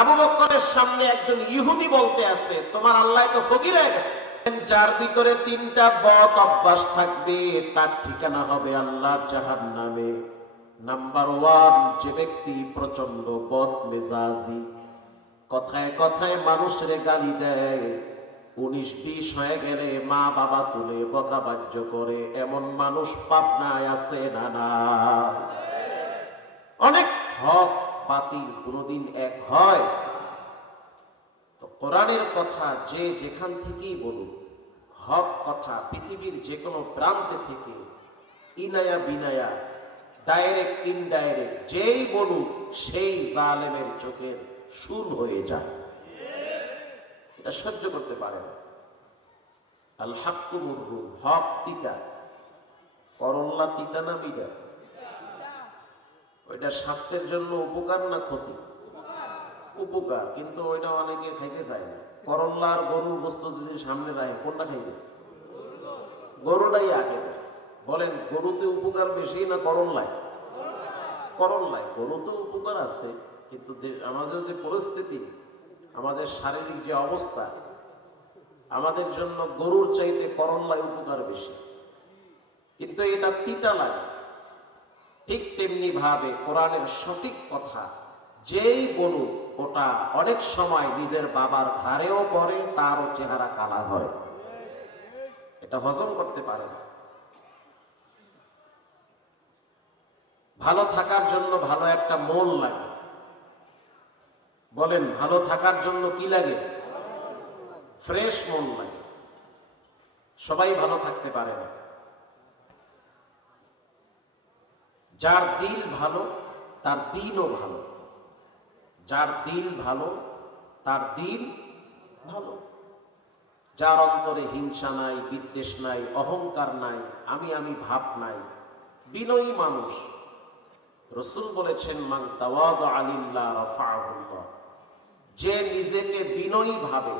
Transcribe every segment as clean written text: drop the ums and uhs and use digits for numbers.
আবু বকরের সামনে একজন ইহুদি বলতে আছে, তোমার আল্লাহ তো ফকির হয়ে গেছে। যার ভিতরে তিনটা বদ অভ্যাস থাকবে তার ঠিকানা হবে আল্লাহর জাহান্নামে। নাম্বার 1, যে ব্যক্তি প্রচন্ড বদ মেজাজি, কথায় কথায় মানুষের গালি দেয়, 19-20 হয়ে গেলে মা বাবা তুলে বকাবাজ্য করে, এমন মানুষ পাবনায় আছে না? অনেক হক বাতিল কোনদিন এক হয়? তো কোরআনের কথা যে যেখান থেকেই বলুক, হক কথা পৃথিবীর যে কোনো প্রান্তে থেকে, ইনায়া বিনায়া, ডাইরেক্ট ইনডাইরেক্ট, যেই বলুক সেই জালেমের চোখের শুল হয়ে যায়। এটা সহ্য করতে পারে না। আল হাক্কু মুররুন, হক তিতা। করল্লা তিতা না বিডা? ওইটা স্বাস্থ্যের জন্য উপকার না ক্ষতি? উপকার, কিন্তু ওইটা অনেকে খাইতে চায় না। করল্লা আর গরুর বস্তু যদি সামনে রাখে, কোনটা খাইবে? গরুটাই আগে দেয়। বলেন, গরুতে উপকার বেশি না করল্লায়? করল্লায়। গরুতে উপকার আছে, কিন্তু আমাদের যে পরিস্থিতি, আমাদের শারীরিক যে অবস্থা, আমাদের জন্য গরুর চাইতে করল্লায় উপকার বেশি, কিন্তু এটা তিতা লাগে। ঠিক তেমনি ভাবে কোরআনের সঠিক কথা যেই বলুক, ওটা অনেক সময় নিজের বাবার ঘাড়েও পড়ে, তারও চেহারা কালা হয়, এটা হজম করতে পারে না। ভালো থাকার জন্য ভালো একটা মন লাগে। বলেন, ভালো থাকার জন্য কি লাগে? ফ্রেশ মন লাগে। সবাই ভালো থাকতে পারে না। যার দিল ভালো তার দিনও ভালো। যার দিল ভালো তার দিন ভালো। যার অন্তরে হিংসা নাই, বিদ্বেষ নাই, অহংকার নাই, আমি ভাব নাই, বিনয়ী মানুষ। রাসূল বলেছেন, মান তাওয়াদা লিল্লাহ রাফাআহুল্লাহ, যে নিজেকে বিনয়ী ভাবে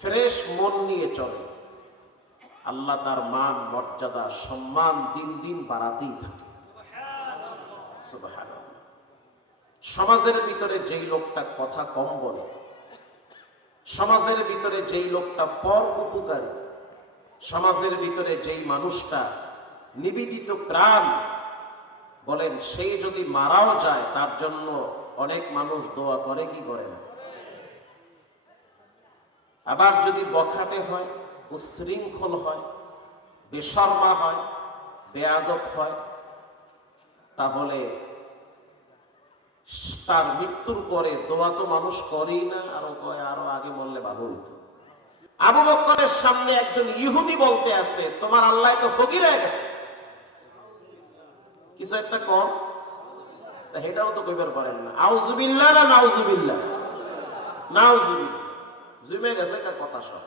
ফ্রেশ মন নিয়ে চলে, আল্লাহ তার মান মর্যাদা সম্মান দিন দিন বাড়াতেই থাকে। সুবহানাল্লাহ। সমাজের ভিতরে যেই লোকটা কথা কম বলে, সমাজের ভিতরে যেই লোকটা পর উপকারী, সমাজের ভিতরে যেই মানুষটা নিবেদিত প্রাণ, বলেন সেই যদি মারাও যায়, তার জন্য অনেক মানুষ দোয়া করে কি করে না? আবার যদি বখাটে হয়, উচ্ছৃঙ্খল হয়, বেশরমা হয়, বেয়াদব হয়, তাহলে তার মৃত্যুর পরে দোয়া তো মানুষ করেই না, আরো আগে মরলে ভালো হইতো। আবু বকরের সামনে একজন ইহুদি বলতে আছে, তোমার আল্লাহ তো ফকির হয়ে গেছে। কিছু একটা কম, এটাও তো কইবার পারেন না। আউযুবিল্লাহ না নাউযুবিল্লাহ? নাউযুবিল্লাহ। জমে গেছে কথা সব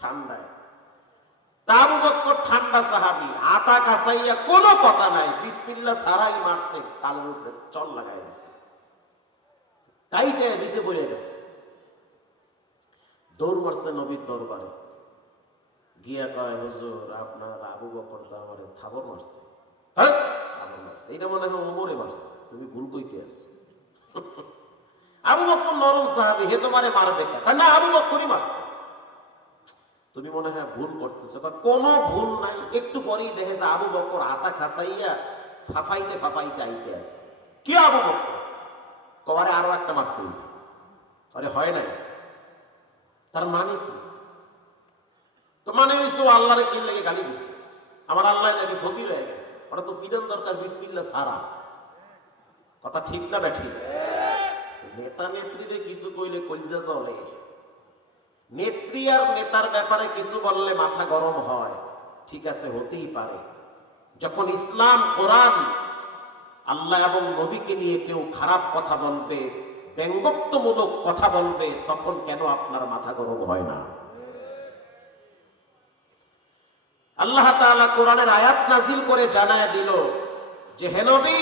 ঠান্ডায়। তা আবু বকর ঠান্ডা সাহাবী, আটা কাছাইয়া কোনো কথা নাই, বিসমিল্লাহ ছাড়াই মারছে, কালের উপরে চল লাগাই দিছে, কাইতে নিচে পড়ে গেছে। দৌড় মারছে নবীর দরবারে গিয়া, কয় হুজুর, আপনার আবু বকর তো আমার থাবর মারছে। এইটা মনে হয় ওমরে মারছে, তুমি ভুল কইতে আছো। আবু বকর নরম সাহাবী, হে তোমারে মারবে না? আবু বকরই মারছে। তুমি মনে হয় ভুল করতেছো। কোনো ভুল নাই। একটু পরেই দেখে যে আবু বকর আতা খাসাইয়া ফাফাইতে ফাফাইতে আইতে আছে। কি আবু বকর? কবারে আরো একটা মারতে হইবে। আরে হয় নাই। তার মানে কি? মানে হইছো আল্লাহরে কি লেগে গালি দিছে, আমার আল্লাহ নাকি ফকির হয়ে গেছে। ওটা তো ফিদান দরকার বিসমিল্লাহ ছাড়া। কথা ঠিক না ব্যাঠি? নেতা নেত্রীদের কিছু কইলে কলিজা জ্বলে। নেত্রী আর নেতার ব্যাপারে কিছু বললে মাথা গরম হয়, ঠিক আছে, হতেই পারে। যখন ইসলাম, কোরআন, আল্লাহ এবং নবীকে নিয়ে কেউ খারাপ কথা বলবে, ব্যঙ্গোক্তমূলক কথা বলবে, তখন কেন আপনার মাথা গরম হয় না? আল্লাহ তাআলা কোরআনের আয়াত নাযিল করে জানায় দিল যে, হে নবী,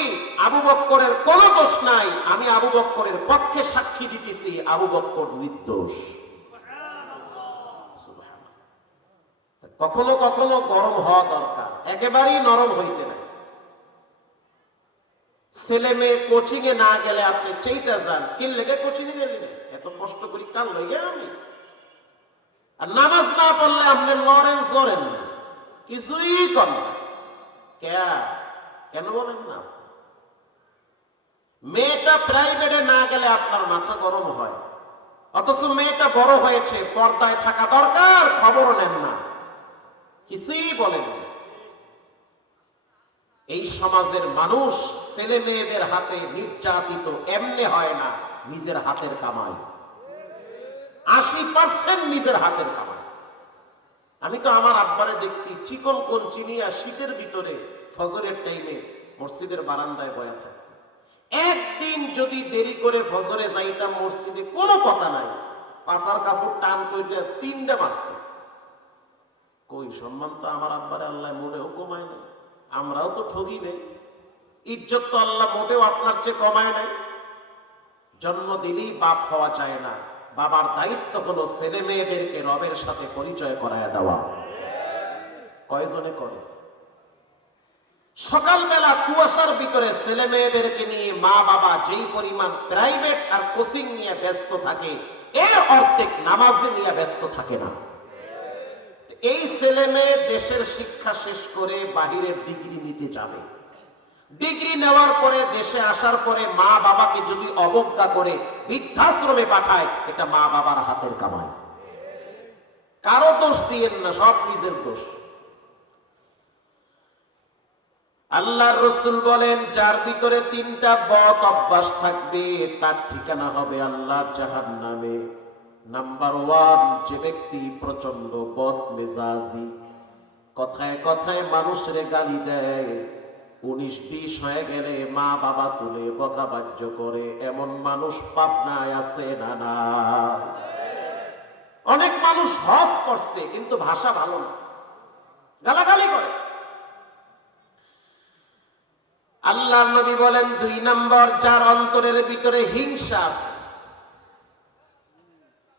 আবু বকরের কোনো দোষ নাই, আমি আবু বকরের পক্ষে সাক্ষী দিতেছি, আবু বকর নির্দোষ। কখনো কখনো গরম হওয়া দরকার, একেবারেই নরম হইতে নাই। ছেলে মেয়ে কোচিং এ না গেলে আপনি চাইতে যান, কি লেগে কোচিং এ গেলি না? কষ্ট করি কার লইগে আমি? আর নামাজ না পড়লে আপনি লড়েন সরেন না, কিছুই করেন না। কেন বলেন না? মেয়েটা প্রাইভেটে না গেলে আপনার মাথা গরম হয়, অথচ মেয়েটা বড় হয়েছে, পর্দায় থাকা দরকার, খবর নেন না, কিছুই বলেন না। এই সমাজের মানুষ ছেলে মেয়েদের হাতে নির্যাতিত এমনি হয় না, নিজের হাতের কামাই। 80% নিজের হাতের কামাই। আমি তো আমার আব্বারে দেখছি চিকন কোন চিনিয়া শীতের ভিতরে ফজরের টাইমে মসজিদের বারান্দায় বয়া থাকত। একদিন যদি দেরি করে ফজরে যাইতাম মসজিদে, কোনো কথা নাই, পাশার কাপড় টান করে 3টে মারত। কই সম্মান তো আমার আব্বারে আল্লাহ মোটেও কমায় নাই, আমরাও তো ঠগি নেই, ইজ্জত তো আল্লাহ মোটেও আপনার চেয়ে কমায় নাই। জন্ম দিলেই বাপ হওয়া যায় না, বাবার দায়িত্ব হলো ছেলে মেয়েদেরকে রবের সাথে পরিচয় করায় দেওয়া। কয়জনে করে? সকালবেলা কুয়াশার ভিতরে ছেলে মেয়েদেরকে নিয়ে মা বাবা যেই পরিমাণ প্রাইভেট আর কোচিং নিয়ে ব্যস্ত থাকে, এর অর্ধেক নামাজে নিয়ে ব্যস্ত থাকে না। এই ছেলে মেয়ে দেশের শিক্ষা শেষ করে বাহিরের ডিগ্রি নিতে যাবে, ডিগ্রি নেওয়ার পরে দেশে আসার পরে মা বাবাকে যদি অবজ্ঞা করে বৃদ্ধাশ্রমে পাঠায়, এটা মা বাবার হাতের কামাই। কারো দোষ দিয়েন না, সব নিজের দোষ। আল্লাহর রাসূল বলেন, যার ভিতরে 3টা বদ অভ্যাস থাকবে তার ঠিকানা হবে আল্লাহর জাহান্নামে। নাম্বার 1, যে ব্যক্তি প্রচন্ড বদ মেজাজি, কথায় কথায় মানুষের গালি দেয়, 19-20 হয়ে গেলে মা বাবা তুলে বকাবাজ্য করে, এমন মানুষ পাবনায় আছে না? না, অনেক মানুষ হজ করছে কিন্তু ভাষা ভালো না, গালাগালি করে। আল্লাহর নবী বলেন 2 নম্বর, যার অন্তরের ভিতরে হিংসা আছে,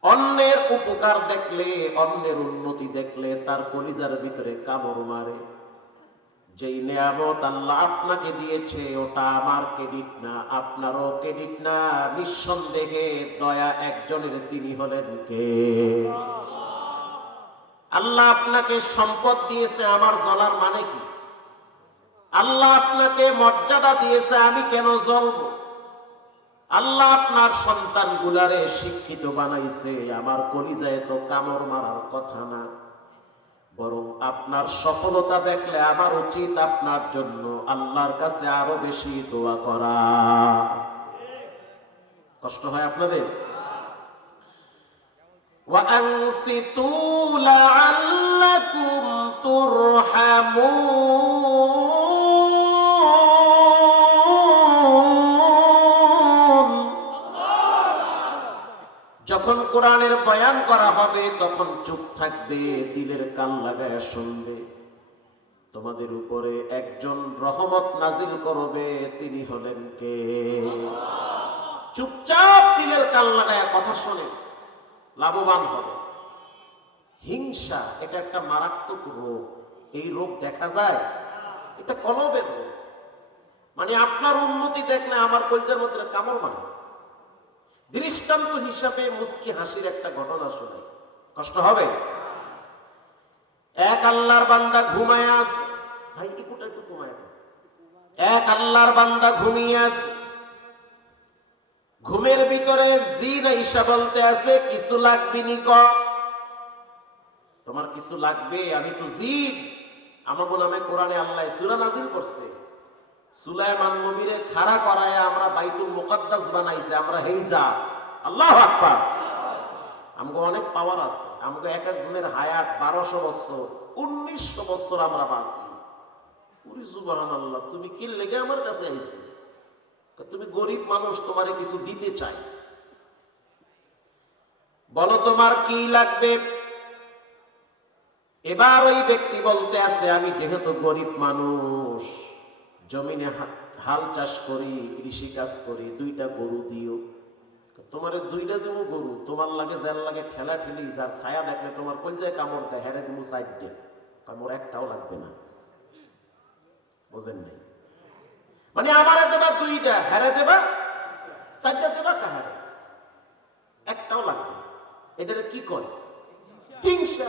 অন্যের উপকার দেখলে, অন্যের উন্নতি দেখলে তার কলিজার ভিতরে কামড় মারে। যেই নিয়ামত আল্লাহ আপনাকে দিয়েছে ওটা আমার ক্রেডিট না, আপনারও ক্রেডিট না, নিঃসন্দেহে দয়া একজনের, তিনি হলেন কে? আল্লাহ আপনাকে সম্পদ দিয়েছে, আমার জ্বলার মানে কি? আল্লাহ আপনাকে মর্যাদা দিয়েছে, আমি কেন জ্বলবো? আল্লাহ আপনার সন্তানগুলারে শিক্ষিত বানাইছে, আমার কলিজায় তো কামড় মারার কথা না, বরং আপনার সফলতা দেখলে আমার উচিত আপনার জন্য আল্লাহর কাছে আরো বেশি দোয়া করা। কষ্ট হয় আপনাদের? ওয়ানসিতু লাআল্লাকুম তুরহামুন। যখন কোরআনের বয়ান করা হবে তখন চুপ থাকবে, দিলের কান লাগায় শুনবে। তোমাদের উপরে একজন রহমত নাজিল করবে, তিনি হলেন কে? চুপচাপ দিলের কান লাগায় কথা শুনে লাভবান হবে। হিংসা এটা একটা মারাত্মক রোগ, এই রোগ দেখা যায়, এটা কলবের রোগ। মানে আপনার উন্নতি দেখলে আমার কলিজার মধ্যে কামড় মারে। দৃষ্টান্ত হিসাবে মুস্কি হাসির একটা ঘটনা শুনে কষ্ট হবে। এক আল্লাহর বান্দা ঘুমায় আছে, ভাই একটু ঘুমায়, এক আল্লাহর বান্দা ঘুমিয়ে আছে, ঘুমের ভিতরে জিন ঈশা বলতে আছে, কিছু লাগবে নি? তোমার কিছু লাগবে? আমি তো জিন, আমাগো নামে কোরআনে আল্লাহ সূরা নাজিল করছে, সুলাইমান নবীরে খাড়া করায় আমরা বাইতুল মুকাদ্দাস বানাইছে, আমরা হেইজা। আল্লাহু আকবার। আমগো অনেক পাওয়ার আছে, আমগো এক একজনের হায়াত 1200 বছর, 1900 বছর আমরা বাঁচি। পুরি সুবহানাল্লাহ, তুমি কি লেগে আমার কাছে আইছো? তুমি গরিব মানুষ, তোমারে কিছু দিতে চাই, বলো তোমার কি লাগবে? এবার ওই ব্যক্তি বলতে আছে, আমি যেহেতু গরিব মানুষ, জমিনে হাল চাষ করি, কৃষি কাজ করি, 2টা গরু দিও। তোমার 2টা দেবো গরু, তোমার লাগে যার লাগে ঠেলা ঠেলি, যার ছায়া দেখলে তোমার কলিজায় কামড় দেয়, হেরে দেবো 4টে, কামড় একটাও লাগবে না। বোঝেন নাই? মানে আমারে দেবা 2টা, হেরে দেবা 4টা, দেবা কাহারে একটাও এটা কি করে? হিংসা।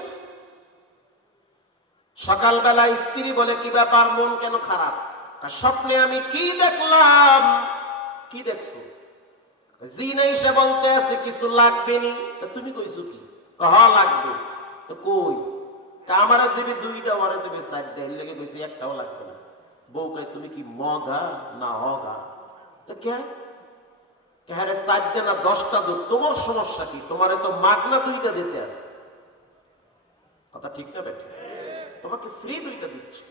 সকালবেলা স্ত্রী বলে, কি ব্যাপার, মন কেন খারাপ? স্বপ্নে আমি কি দেখলাম। কি দেখছো? জি নেই, সে বলতে আছে কিছু লাগবে নি। তা তুমি কইছো কি? কহ লাগবে। তো কই? আমারে দেবে দুইটা, ওরে দেবে চারটা, এর লেগে কইছে একটাও লাগবে না। বউ কয়, তুমি কি মগা না হগা? তো কে রে, চারটা না 10টা দুধ, তোমার সমস্যা কি? তোমারে তো মাগনা দুইটা দিতে আছে। কথা ঠিক না বেঠে? তোমাকে ফ্রি দুইটা দিচ্ছে।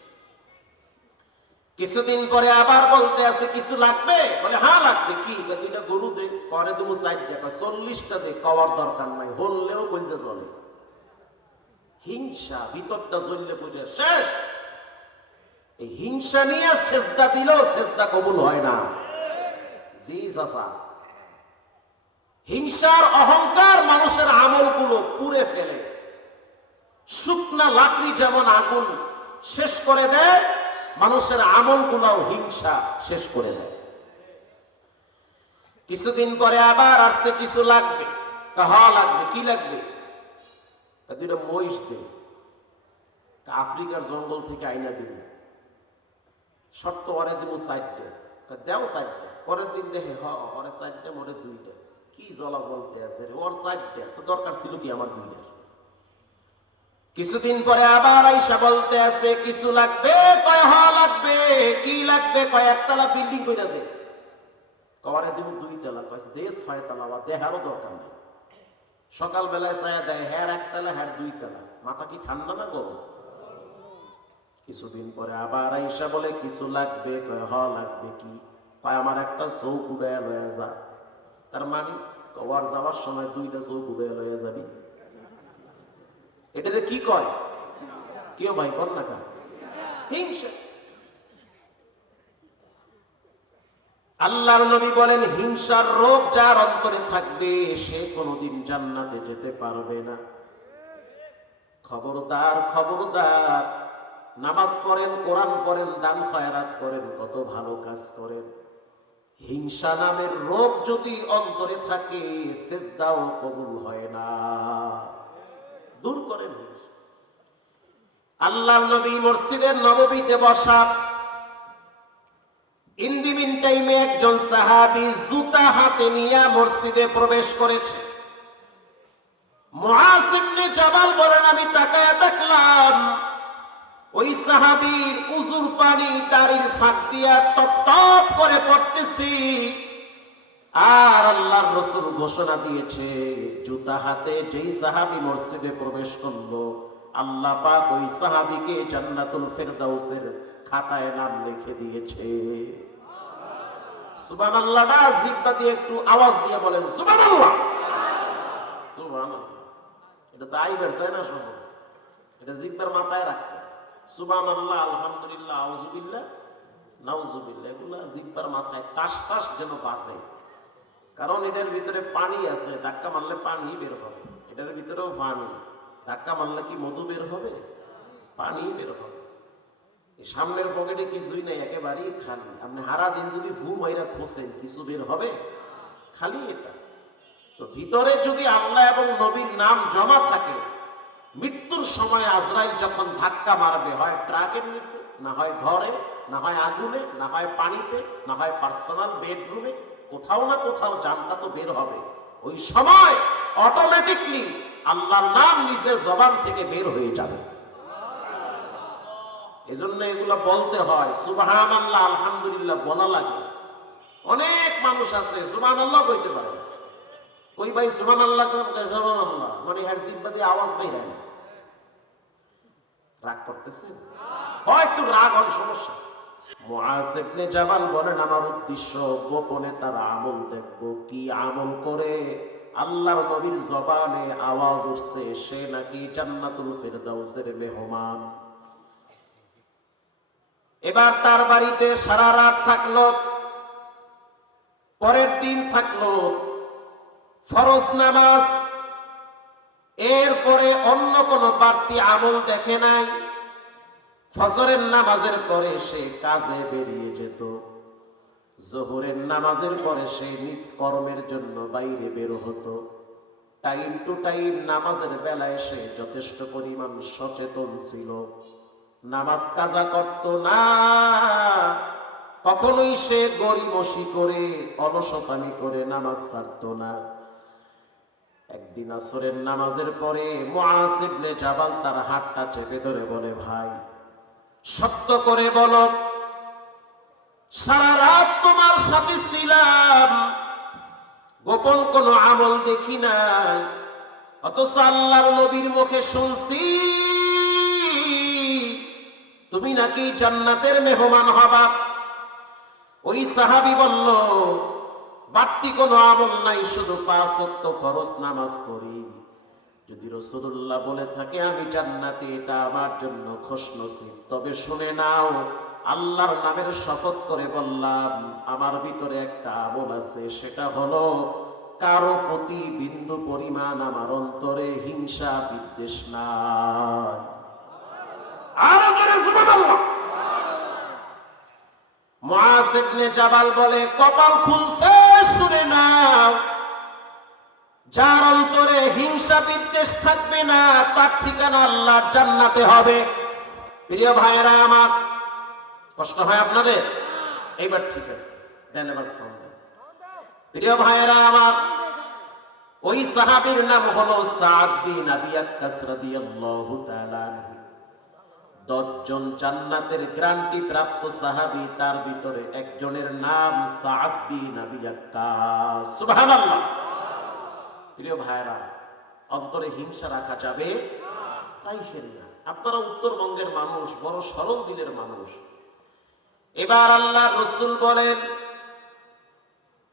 কিছুদিন পরে আবার বলতে আছে কিছু লাগবে। বলে হ্যাঁ লাগবে। কি? দুইটা গরু দে। পরে তুমি 4টা, 40টা দে, কওয়ার দরকার নাই, হললেও বলতে চলে। হিংসা, ভিতরটা জ্বললে পড়ে শেষ। এই হিংসা নিয়ে সেজদা দিলেও সেজদা কবুল হয় না। জি চাচা, হিংসার অহংকার মানুষের আমলগুলো পুড়ে ফেলে। শুকনা লাকড়ি যেমন আগুন শেষ করে দেয়, মানুষের আমলগুলোও হিংসা শেষ করে দেয়। কিছুদিন পরে আবার আসছে কিছু লাগবে। হ্যাঁ লাগবে। কি লাগবে? দুইটা মহিষ দে, আফ্রিকার জঙ্গল থেকে আইনা দিবে। শর্ত ওরে দিব 4টা। দেও 4টা। পরের দিন দেখে ওরে 4টা, মোরে 2টা। কি জ্বলা জ্বলতে আছে রে, ওর 4টা, তো দরকার ছিল কি আমার 2টার? কিছুদিন পরে আবার আইসা বলতে আছে কিছু লাগবে। কয় হ্যাঁ লাগবে। কি লাগবে? কয় একতলা বিল্ডিং কইরা দে। কওয়ারে দিব 2 তলা। কয় দে 6 তলা, বা দেহারও দরকার নেই। সকালবেলায় ছায়া দেয়, হ্যাঁ 1 তলা, হ্যাঁ 2 তলা। মাথা কি ঠান্ডা না গরম? কিছুদিন পরে আবার আইসা বলে কিছু লাগবে। কয় হ্যাঁ লাগবে। কি? কয় আমার একটা চৌক উড়াইয়া লয়ে যা। তার মানে কওয়ার যাওয়ার সময় 2টা চৌক উড়াইয়া লয়ে যাবি। এটাতে কি কয়? কেউ ভাই কর না কা? হিংসা। আল্লাহর নবী বলেন, হিংসার রোগ যার অন্তরে থাকবে সে কোনোদিন জান্নাতে যেতে পারবে না। খবরদার, খবরদার। নামাজ পড়েন, কোরআন পড়েন, দান খয়রাত করেন, কত ভালো কাজ করেন, হিংসা নামের রোগ যদি অন্তরে থাকে সেজদাও কবুল হয় না। দূর করেন। আল্লাহর নবী মসজিদে নববীতে বসা। ইন দি মিন টাইমে একজন সাহাবী জুতা হাতে নিয়ে মসজিদে প্রবেশ করেছে। মুআজ ইবনে জাবাল বলেন, আমি তাকায়া দেখলাম ওই সাহাবীর উজুর পানি দাড়ির ফাঁক দিয়া টপ টপ করে পড়তেছি। আর আল্লাহর রাসূল ঘোষণা দিয়েছে, জুতা হাতে যেই সাহাবী মসজিদে প্রবেশ করলো, আল্লাহ পাক ওই সাহাবীকে জান্নাতুল ফেরদাউসের খাতায় নাম লিখে দিয়েছে। সুবহানাল্লাহ। না জিহ্বা দিয়ে একটু আওয়াজ দিয়ে বলেন সুবহানাল্লাহ। সুবহানাল্লাহ। এটা তো আইবার চাই না সহজ, এটা জিহ্বার মাথায় রাখতে। সুবহানাল্লাহ, আলহামদুলিল্লাহ, আউযুবিল্লাহ, নাউযুবিল্লাহ, এগুলা জিহ্বার মাথায় টাস টাস যেন বাজে। কারণ এটার ভিতরে পানি আছে, ধাক্কা মারলে পানি বের হবে। এটার ভিতরেও পানি, ধাক্কা মারলে কি মধু বের হবে? পানি বের হবে। সামনের পকেটে কিছুই নাই, একেবারেই খালি। আপনি হারা দিন যদি ফু মাইরা খোঁজেন, কিছু বের হবে? খালি এটা। তো ভিতরে যদি আল্লাহ এবং নবীর নাম জমা থাকে, মৃত্যুর সময় আজরাইল যখন ধাক্কা মারবে, হয় ট্রাকের নিচে, না হয় ঘরে, না হয় আগুনে, না হয় পানিতে, না হয় পার্সোনাল বেডরুমে, কোথাও না কোথাও জানটা তো বের হবে। ওই সময় অটোমেটিকলি আল্লাহর নাম নিজের জবান থেকে বের হয়ে যাবে। এজন্য এগুলো বলতে হয়। সুবহানাল্লাহ, আলহামদুলিল্লাহ বলা লাগে। অনেক মানুষ আছে সুবহানাল্লাহ কইতে পারে না। কই ভাই সুবহানাল্লাহ, সুবহানাল্লাহ মানে এর জিহ্বা দিয়ে আওয়াজ বাইরে না। রাগ করতেছে? হয় একটু রাগ হল সমস্যা। মুআজ ইবনে জাবাল বলেন, আমার উদ্দেশ্য গোপনে তার আমল দেখব, কি আমল করে আল্লাহর নবীর জবানে আওয়াজ উঠছে সে নাকি জান্নাতুল ফেরদাউসের মেহমান। এবার তার বাড়িতে সারা রাত থাকলো। পরের দিন থাকলো ফরজ নামাজ, এরপরে অন্য কোনো বাড়তি আমল দেখে নাই। ফজরের নামাজের পরে সে কাজে বেরিয়ে যেত, জোহরের নামাজের পরে সে নিজ কর্মের জন্য বাইরে বের হতো। টাইম টু টাইম নামাজের বেলায় সে যথেষ্ট পরিমাণ সচেতন ছিল, নামাজ কাজা করত না, কখনোই সে গরিমসি করে অলসতামি করে নামাজ ছাড়ত না। একদিন আসরের নামাজের পরে মুআজ ইবনে জাবাল তার হাতটা চেপে ধরে বলে, ভাই সত্য করে বলো, সারা রাত তোমার সাথে ছিলাম, গোপন কোনো আমল দেখি নাই, অথচ আল্লাহর নবীর মুখে শুনছি তুমি নাকি জান্নাতের মেহমান হবা। ওই সাহাবী বলল, বাড়তি কোনো আমল নাই, শুধু 5 ওয়াক্ত ফরজ নামাজ পড়ি। যদি রাসূলুল্লাহ বলে থাকে আমি জান্নাতে, এটা আমার জন্য খুশনসিব। তবে শুনে নাও, আল্লাহর নামের শপথ করে বললাম, আমার ভিতরে একটা আমল আছে, সেটা হলো কারো প্রতি বিন্দু পরিমাণ আমার অন্তরে হিংসা বিদ্বেষ নাই। আরো জোরে সুবহানাল্লাহ। মুআজ ইবনে জাবাল বলে, কপাল খুলছে, শুনে নাও, যার অন্তরে হিংসা বিদ্বেষ থাকবে না তার ঠিকানা আল্লাহর জান্নাতে হবে। প্রিয় ভাইরা আমার, কষ্ট হয় আপনাদের? এইবার ঠিক আছে, দেন এবার সাউন্ড দেন। প্রিয় ভাইরা আমার, ওই সাহাবীর নাম হলো সাদ বিন আবি ওয়াক্কাস রাদিয়াল্লাহু তাআলা আনহু। 10 জন জান্নাতের গ্যারান্টি প্রাপ্ত সাহাবী, তার ভিতরে একজনের নাম সাদ বিন আবি ওয়াক্কাস। সুবহানাল্লাহ। প্রিয় ভাইরা, অন্তরে হিংসা রাখা যাবে রাখেন না। আপনারা উত্তরবঙ্গের মানুষ, বড় সরল দিলের মানুষ। এবার আল্লাহর রাসূল বলেন,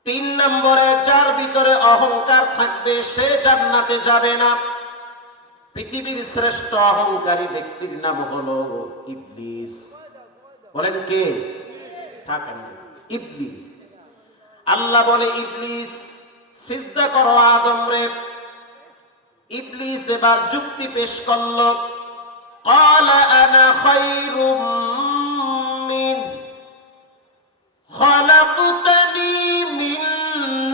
3 নম্বরে যার ভিতরে অহংকার থাকবে সে জান্নাতে যাবে না। পৃথিবীর শ্রেষ্ঠ অহংকারী ব্যক্তির নাম হলো ইবলিস। বলেন কে? থাকেন ইবলিস। আল্লাহ বলে, ইবলিস সিজদা করো আদম রে। ইবলিস এবার যুক্তি পেশ করলো, ক্বালা আনা খায়রুম মিন খালাকতানি মিন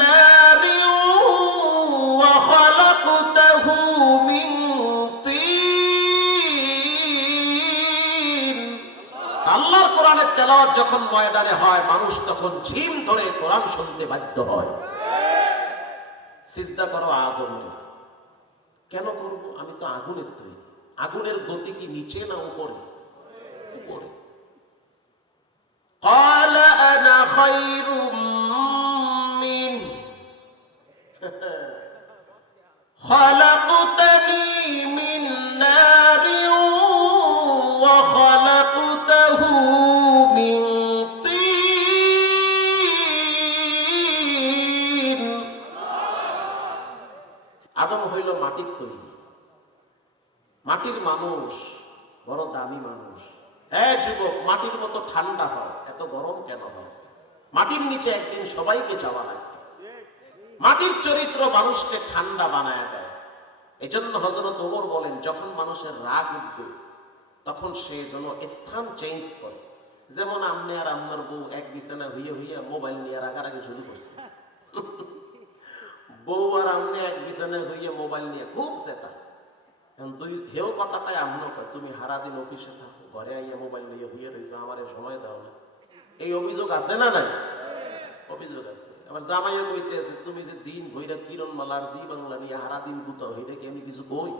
নারিন ওয়া খালাকতাহু মিন তিন। আল্লাহর কোরআনের তেলাওয়াত যখন ময়দানে হয়, মানুষ তখন ঝিম ধরে কোরআন শুনতে বাধ্য হয়। সিজদা করো আদমরে। কেন করব? আমি তো আগুনের তৈরি। আগুনের গতি কি নিচে না উপরে? উপরে। ক্বালা আনা খায়রুম মিন খালাকতানি মিন নারিন ওয়া খালাকতাহু মিন তিন। আদম হইল মাটির তৈরি, মাটির মানুষ, বড় দামি মানুষ। হ্যাঁ যুবক, মাটির মতো ঠান্ডা হয়, এত গরম কেন হয়? মাটির নিচে একদিন সবাইকে যাওয়া লাগবে। মাটির চরিত্র মানুষকে ঠান্ডা বানায় দেয়। এজন্য হযরত ওমর বলেন, যখন মানুষের রাগ উঠবে তখন সে যেন স্থান চেঞ্জ করে। যেমন আমনে আর আপনার বউ এক বিছানা হইয়া হইয়া মোবাইল নিয়ে রাগারাগি শুরু করছে। বউ আর আমনে এক বিছানা হইয়া মোবাইল নিয়ে খুব চেতা। তুই হেও কথা কয়, আমনও কয়, তুমি সারাদিন অফিসে থাকো, ঘরে আইয়া মোবাইল নিয়ে হইয়া রয়েছো, আমার সময় দাও না। এই অভিযোগ আছে না নাই? অভিযোগ আছে। আবার জামাইও কইতে আছে, তুমি যে দিন ভৈরা কিরণ মালার জি বাংলা নিয়ে সারাদিন গুতাও, এটা কি আমি কিছু কই?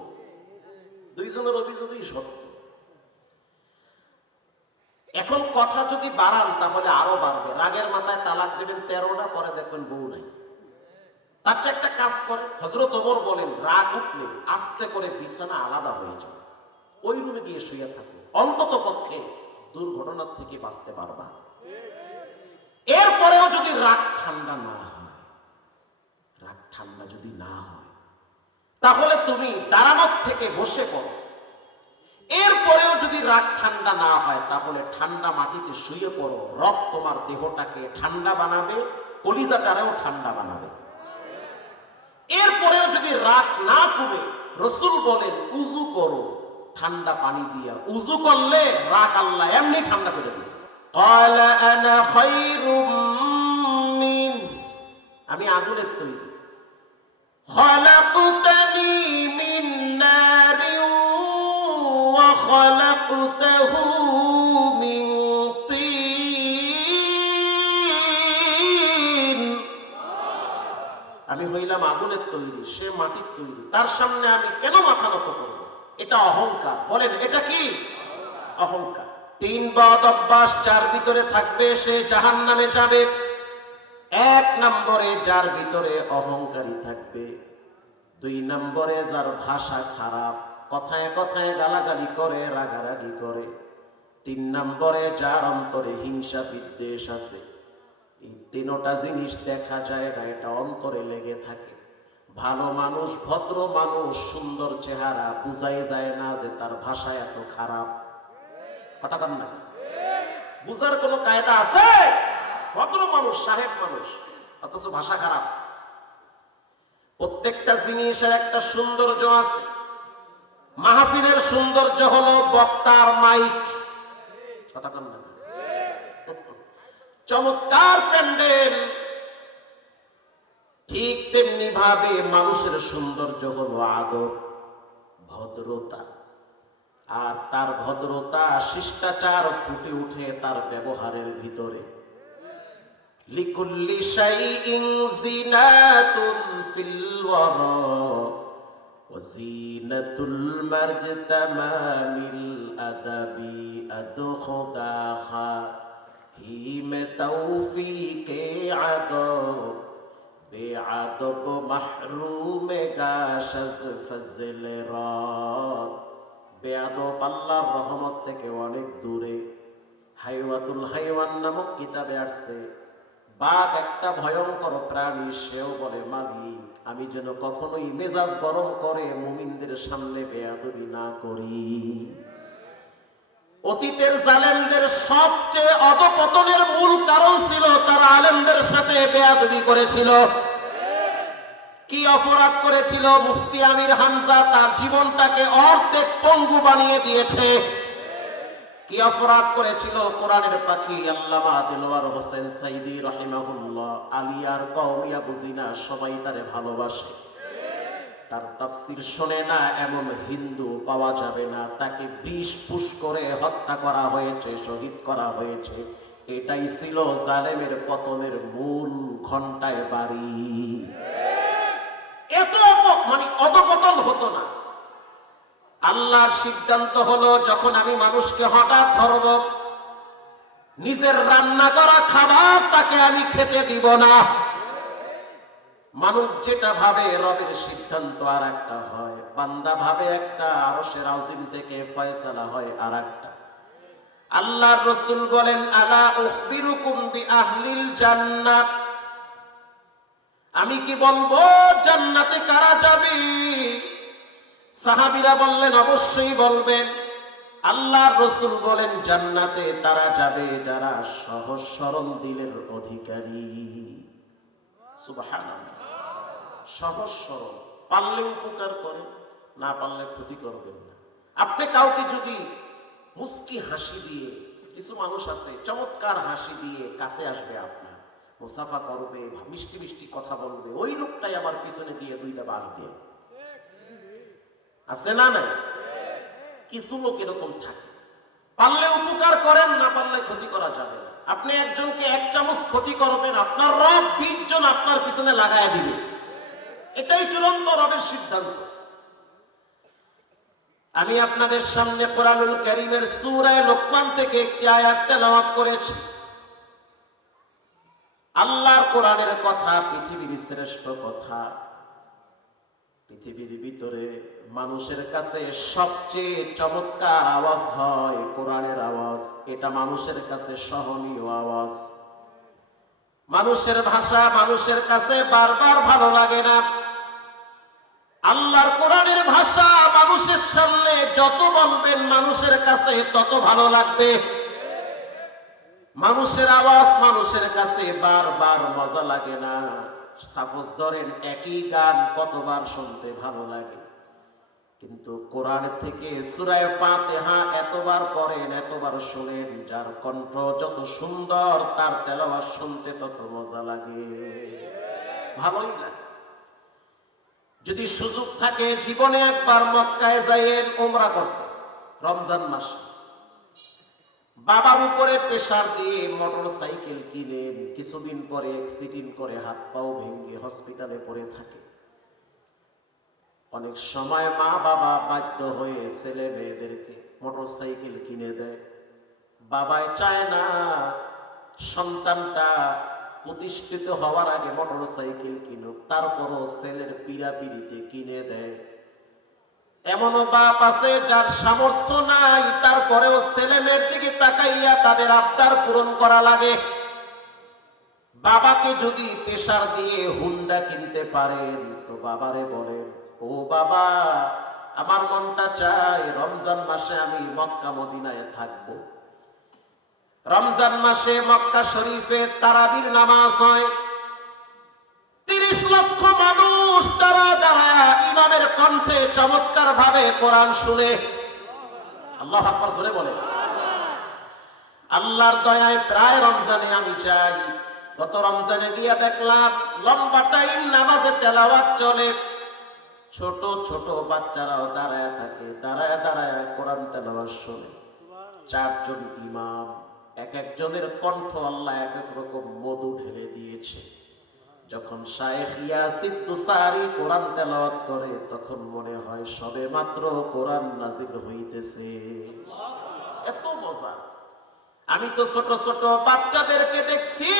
দুইজনের অভিযোগই সত্য। এখন কথা যদি বাড়ান তাহলে আরো বাড়বে। রাগের মাথায় তালাক দেবেন 13টা, পরে দেখবেন বউ নাই। তার চেয়ে একটা কাজ করে, হযরত ওমর বলেন, রাগ উঠলে আস্তে করে বিছানা আলাদা হয়ে যায়, ওই রুমে গিয়ে শুয়ে থাকে, অন্তত পক্ষে দুর্ঘটনার থেকে বাঁচতে পারবা। এরপরেও যদি রাগ ঠান্ডা না হয়, রাগ ঠান্ডা যদি না হয়, তাহলে তুমি দাঁড়ানোর থেকে বসে পড়ো। এরপরেও যদি রাগ ঠান্ডা না হয়, তাহলে ঠান্ডা মাটিতে শুয়ে পড়ো। রব তোমার দেহটাকে ঠান্ডা বানাবে, কলিজাটারেও ঠান্ডা বানাবে। এরপরেও যদি রাগ না কমে, রাসূল বলেন উযু করো ঠান্ডা পানি দিয়া। উযু করলে রাগ আল্লাহ এমনি ঠান্ডা করে দিবে। ক্বালা আনা খায়রুম মিন, আমি আগুনের তৈরি। খালাকতা আগুনের তৈরি, সে মাটির তৈরি, তার সামনে আমি কেন মাথা নত করব? এটা অহংকার। বলেন এটা কি? অহংকার। 3 বদ অভ্যাস যার ভিতরে থাকবে সে জাহান্নামে যাবে। 1 নম্বরে যার ভিতরে অহংকারী থাকবে, 2 নম্বরে যার ভাষা খারাপ, কথায় কথায় গালাগালি করে, রাগারাগি করে, 3 নম্বরে যার অন্তরে হিংসা বিদ্বেষ আছে। এই 3টা জিনিস দেখা যায় না, এটা অন্তরে লেগে থাকে। ভালো মানুষ, ভদ্র মানুষ, সুন্দর চেহারা, বুঝাই যায় না যে তার ভাষা এত খারাপ। কথা বলেন না, বুঝার কোনো কায়দা আছে? ভদ্র মানুষ, সাহেব মানুষ, অথচ ভাষা খারাপ। প্রত্যেকটা জিনিসের একটা সৌন্দর্য আছে। মাহফিলের সৌন্দর্য হলো বক্তার মাইক। কথা বলেন না, চমৎকার প্যান্ডেল, ঠিক তেমনি ভাবে মানুষের সৌন্দর্য হলো আদব, ভদ্রতা। আর তার ভদ্রতা, শিষ্টাচার ফুটে উঠে তার ব্যবহারের ভিতরে। লিকুল্লি শাইইন জিনাতুন ফিল ওয়ারা ওয়া জিনাতুল মারজতামামিল আদাবি আদখুদাখা হিমে তৌফিকে আদব বেআদব মাহরুমে গাশাজ ফজলে রাত। বেয়াদব আল্লাহর রহমত থেকে অনেক দূরে। হাইওয়াতুল হাইওয়ান নামক কিতাবে আসছে, বাঘ একটা ভয়ঙ্কর প্রাণী, সেও বলে মালিক আমি যেন কখনোই মেজাজ গরম করে মুমিনদের সামনে বেয়াদবি না করি। অতীতের জালেমদের সবচেয়ে অধপতনের মূল কারণ ছিল তারা আলেমদের সাথে বেয়াদবি করেছিল। কি অপরাধ করেছিল? মুফতি আমির হামজা তার জীবনটাকে অর্ধেক পঙ্গু বানিয়ে দিয়েছে। কি অপরাধ করেছিল? কোরআনের পাখি আল্লামা দেলোয়ার হোসেন সাইদি রাহিমাহুল্লাহ, আলিয়ার কওমিয়া বুঝিনা সবাই তারে ভালোবাসে, তার তাফসির শোনে না এমন হিন্দু পাওয়া যাবে না। তাকে বিষ পুশ করে হত্যা করা হয়েছে, শহীদ করা হয়েছে। এটাই ছিল জালেমের পতনের মূল ঘন্টায় বাড়ি। এত মানে অধপতন হতো না। আল্লাহর সিদ্ধান্ত হলো যখন আমি মানুষকে হঠাৎ ধরব, নিজের রান্না করা খাবার তাকে আমি খেতে দিব না। মানুষ যেটা ভাবে রবের সিদ্ধান্ত আর একটা হয়, বান্দা ভাবে একটা, আরশের আযীম থেকে ফয়সালা হয় আর একটা। আল্লাহর রাসূল বলেন আলা উখবিরুকুম বিআহলিল জান্নাহ, আমি কি বলবো জান্নাতে কারা যাবে? সাহাবীরা বললেন অবশ্যই বলবেন। আল্লাহর রাসূল বলেন জান্নাতে তারা যাবে যারা সহজ সরল দিলের অধিকারী। সুবহানাল্লাহ। সহজ সরল, পারলে উপকার করে, না পারলে ক্ষতি করবেন না। আপনি কাউকে যদি মুস্কি হাসি দিয়ে, কিছু মানুষ আছে চমৎকার হাসি দিয়ে কাছে আসবে, আপনার মুসাফা করবে, মিষ্টি মিষ্টি কথা বলবে, ওই লোকটাই আমার পিছনে দিয়ে 2টা বাস দিয়ে আছে না? নাই? কিছু লোক এরকম থাকে, পারলে উপকার করেন, না পারলে ক্ষতি করা যাবে না। আপনি একজনকে 1 চামচ ক্ষতি করবেন, আপনার রব 20 জন আপনার পিছনে লাগায় দিবে। এটাই চূড়ান্ত রবের সিদ্ধান্ত। আমি আপনাদের সামনে কোরআনুল কারীমের সূরা লোকমান থেকে একটি আয়াত তেলাওয়াত করেছি। আল্লাহর কোরআনের কথা পৃথিবীর শ্রেষ্ঠ কথা। পৃথিবীর ভিতরে মানুষের কাছে সবচেয়ে চমৎকার আওয়াজ হয় কোরআনের আওয়াজ। এটা মানুষের কাছে সহনীয় আওয়াজ। মানুষের ভাষা মানুষের কাছে বারবার ভালো লাগে না। আল্লাহর কোরআনের ভাষা মানুষের সামনে যত বলবেন মানুষের কাছে তত ভালো লাগবে। মানুষের আওয়াজ মানুষের কাছে বারবার মজা লাগে না। সাপোজ ধরেন একই গান কতবার শুনতে ভালো লাগে, কিন্তু কোরআন থেকে সূরা ফাতিহা এতবার পড়েন, এতবার শুনেন, যার কণ্ঠ যত সুন্দর তার তেলাওয়াত শুনতে তত মজা লাগে, ভালোই লাগে। যদি সুযোগ থাকে জীবনে একবার মক্কায় যাইয়েন, উমরা করতে, রমজান মাসে। বাবার উপরে প্রেসার দিয়ে মোটর সাইকেল কিনেন, কিছুদিন পরে অ্যাক্সিডেন্ট করে হাত পাও ভেঙে হসপিটালে পড়ে থাকে। অনেক সময় মা বাবা বাধ্য হয়ে ছেলে মেয়েদেরকে মোটরসাইকেল কিনে দেয়। বাবাই চায় না সন্তানটা প্রতিষ্ঠিত হওয়ার আগে মোটরসাইকেল কিনুক, তারপরও ছেলের পীড়াপিড়িতে কিনে দেয়। এমনও বাপ আছে যার সামর্থ্য নাই, তারপরেও ছেলে মেয়ের দিকে তাকাইয়া তাদের আবদার পূরণ করা লাগে। বাবাকে যদি প্রেসার দিয়ে হুন্ডা কিনতে পারেন তো বাবারে বলেন, ও বাবা, আমার মনটা চায় রমজান মাসে আমি মক্কা মদিনায় থাকবো। রমজান মাসে মক্কা শরীফে তারাবির নামাজ হয়, 30 লক্ষ মানুষ তারা দাঁড়ায় ইমামের কণ্ঠে চমৎকার ভাবে কোরআন শুনে। আল্লাহু আকবার জোরে বলে। আল্লাহর দয়ায় প্রায় রমজানে আমি যাই। গত রমজানে গিয়া দেখলাম লম্বা টাইম নামাজে তেলাওয়াত চলে, ছোট ছোট বাচ্চারাও দাঁড়ায় থাকে, দাঁড়ায় দাঁড়ায় কোরআন তেলাওয়াত শুনে। 4 জন ইমাম, এক একজনের কণ্ঠ আল্লাহ এক এক রকম মধু ঢেলে দিয়েছে। যখন শায়েখ ইয়াসিন তুসারি কোরআন তেলাওয়াত করে তখন মনে হয় সবে মাত্র কোরআন নাজিল হইতেছে। এত মজা! আমি তো ছোট ছোট বাচ্চাদেরকে দেখছি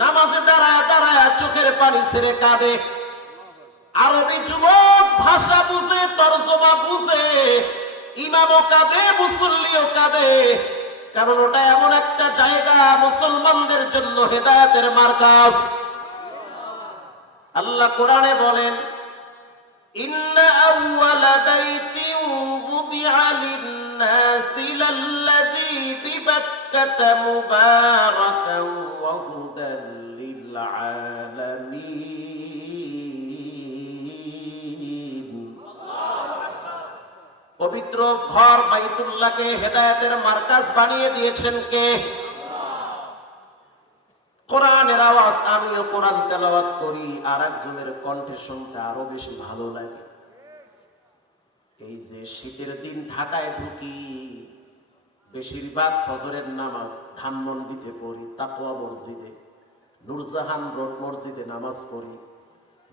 নামাজে দাঁড়ায় দাঁড়ায় চোখের পানি ছেড়ে কাঁদে। আরবি যুবক ভাষা বুঝে, তরজমা বুঝে, ইমামও কাঁদে, মুসল্লিও কাঁদে, কারণ ওটা এমন একটা জায়গা মুসলমানদের জন্য হেদায়েতের মার্কাজ। আল্লাহ কোরআনে বলেন, ইন্না আউওয়ালা বাইতিন wudi'a লিন-নাসি লাল্লাযী বিবাক্কাতা মুবারাকান ওয়া হুদাল লিল-আলামিন। পবিত্র ঘর বাইতুল্লাহকে হেদায়েতের মার্কাজ বানিয়ে দিয়েছেন কে? কোরআনের আওয়াজ আমিও কোরআন তেলাওয়াত করি, আর একজনের কণ্ঠে শুনতে আরো বেশি ভালো লাগে। এই যে শীতের দিন ঢাকায় ঢুকি, বেশিরভাগ ফজরের নামাজ ধানমন্ডিতে পড়ি, তাকওয়া মসজিদে, নূরজাহান রোড মসজিদে নামাজ পড়ি।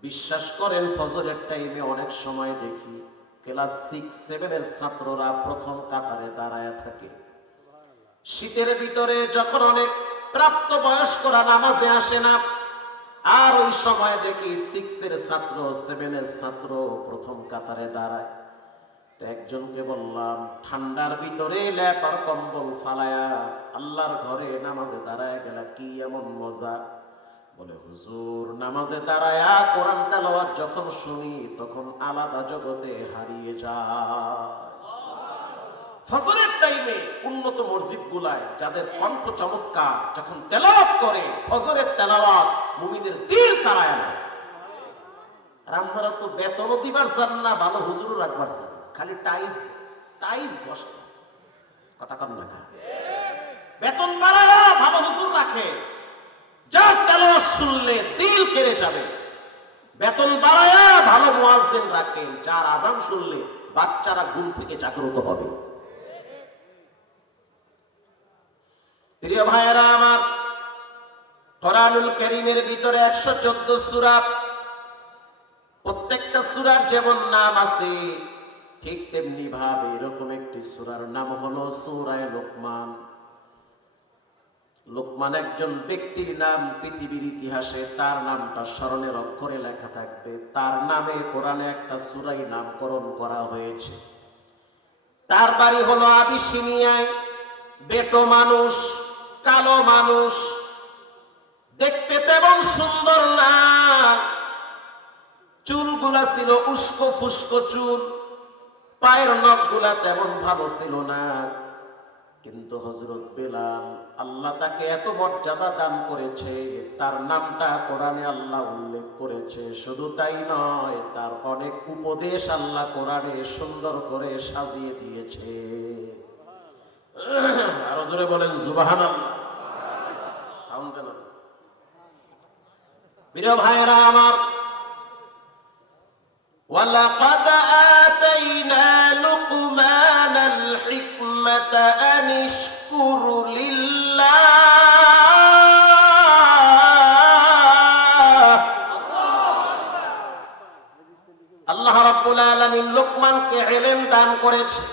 বিশ্বাস করেন ফজরের টাইমে অনেক সময় দেখি ক্লাস 6-7 এর ছাত্ররা প্রথম কাতারে দাঁড়ায় থাকে। শীতের ভিতরে যখন অনেক প্রাপ্ত বয়স্করা নামাজে আসে না, আর ওই সময় দেখি 6 এর ছাত্র, 7 এর ছাত্র প্রথম কাতারে দাঁড়ায়। তো একজনকে বললাম, ঠান্ডার ভিতরে ল্যাপ আর কম্বল ফালায়া আল্লাহর ঘরে নামাজে দাঁড়ায় গেলা, কি এমন মজা? বলে, হুজুর, নামাজে দাঁড়ায়া কোরআন তেলাওয়াত যখন শুনি তখন আলাদা জগতে হারিয়ে যায়। ফজরের টাইমে উন্নত মসজিদগুলায় যাদের কণ্ঠ চমৎকার, যখন তেলাওয়াত করে ফজরের তেলাওয়াত মুমিনের দিল কারায় না। আর আমরা তো বেতনও দিবার চান না, ভালো হুজুরও রাখবার চান, খালি টাইজ বসে। কথা কম না, বেতন বাড়ায়া ভালো হুজুর রাখে, যার তেলাওয়াত শুনলে দিল কেড়ে যাবে। বেতন বাড়ায়া ভালো মুয়াজ্জিন রাখেন, যার আযান শুনলে বাচ্চারা ঘুম থেকে জাগ্রত হবে। প্রিয় ভাইয়েরা আমার, কোরআনুল কারীমের ভিতরে 114 সূরা, প্রত্যেকটা সূরার যেমন নাম আছে ঠিক তেমনি ভাবে এরকম একটি সূরার নাম হলো সূরা লোকমান। লোকমান একজন ব্যক্তির নাম, পৃথিবীর ইতিহাসে তার নামটা স্মরণের অক্ষরে লেখা থাকবে। তার নামে কোরআনে একটা সূরাই নামকরণ করা হয়েছে। তার বাড়ি হলো আবিসিনিয়ায়। বেটো মানুষ, কালো মানুষ, দেখতে তেমন সুন্দর না, চুলগুলা ছিল উস্কো ফুস্কো চুল, পায়ের নখগুলা তেমন ভালো ছিল না। কিন্তু হযরত বেলাল, আল্লাহ তাকে এত মর্যাদা দান করেছে, তার নামটা কোরআনে আল্লাহ উল্লেখ করেছে। শুধু তাই নয়, তার অনেক উপদেশ আল্লাহ কোরআনে সুন্দর করে সাজিয়ে দিয়েছে। আরো জোরে বলেন সুবহানাল্লাহ। সাউন্ড দেন। প্রিয় ভাইরা আমার, ওয়ালাকাদ আতাইনা লুকমানাল হিকমাতা আন ইশকুর লিল্লাহ। আল্লাহ রাব্বুল আলামিন লোকমানকে ইলম দান করেছে,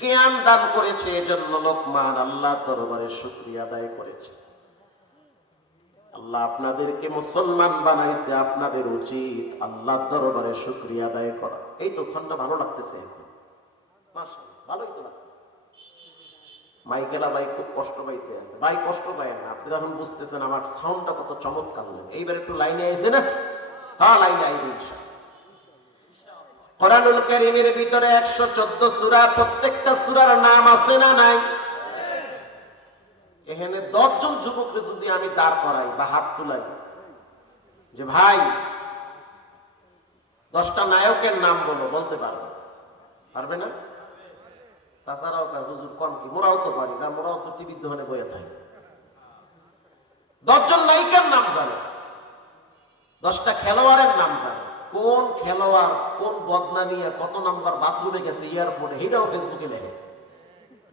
জ্ঞান দান করেছে। এজন্য লোকমান আল্লাহর দরবারে শুকরিয়া আদায় করেছে। আল্লাহ আপনাদেরকে মুসলমান বানাইছে, আপনাদের উচিত আল্লাহর দরবারে শুকরিয়া আদায় করা। এই তো সাউন্ডটা ভালো লাগতেছে, মাশাআল্লাহ, ভালোই তো লাগতেছে। মাইকেলা ভাই খুব কষ্ট পাইতে আছে। ভাই কষ্ট পায় না, আপনি যখন বুঝতেছেন আমার সাউন্ডটা কত চমৎকার লাগে। এইবার একটু লাইনে আইছে না? হ্যাঁ, লাইনে আইবে ইনশাআল্লাহ। কোরআনুল কারীমের ভিতরে 114 সূরা, প্রত্যেকটা সূরার নাম আছে না নাই? এখানে 10 জন যুবককে যদি আমি দাঁড় করাই বা হাত তুলাই যে ভাই 10টা নায়কের নাম বলো, বলতে পারবে? পারবে না? চাচারাও কয় হুজুর কম কি, মোরাও তো পারি, কারণ মোরাও তো টিভির দোকানে বইয়া থাকি। 10 জন নায়িকার নাম জানে, 10টা খেলোয়াড়ের নাম জানে। কোন খেলোয়াড় কোন বদনা নিয়ে কত নাম্বার বাথরুমে গেছে এয়ারপোর্টে, এটাও ফেসবুকে লেখে।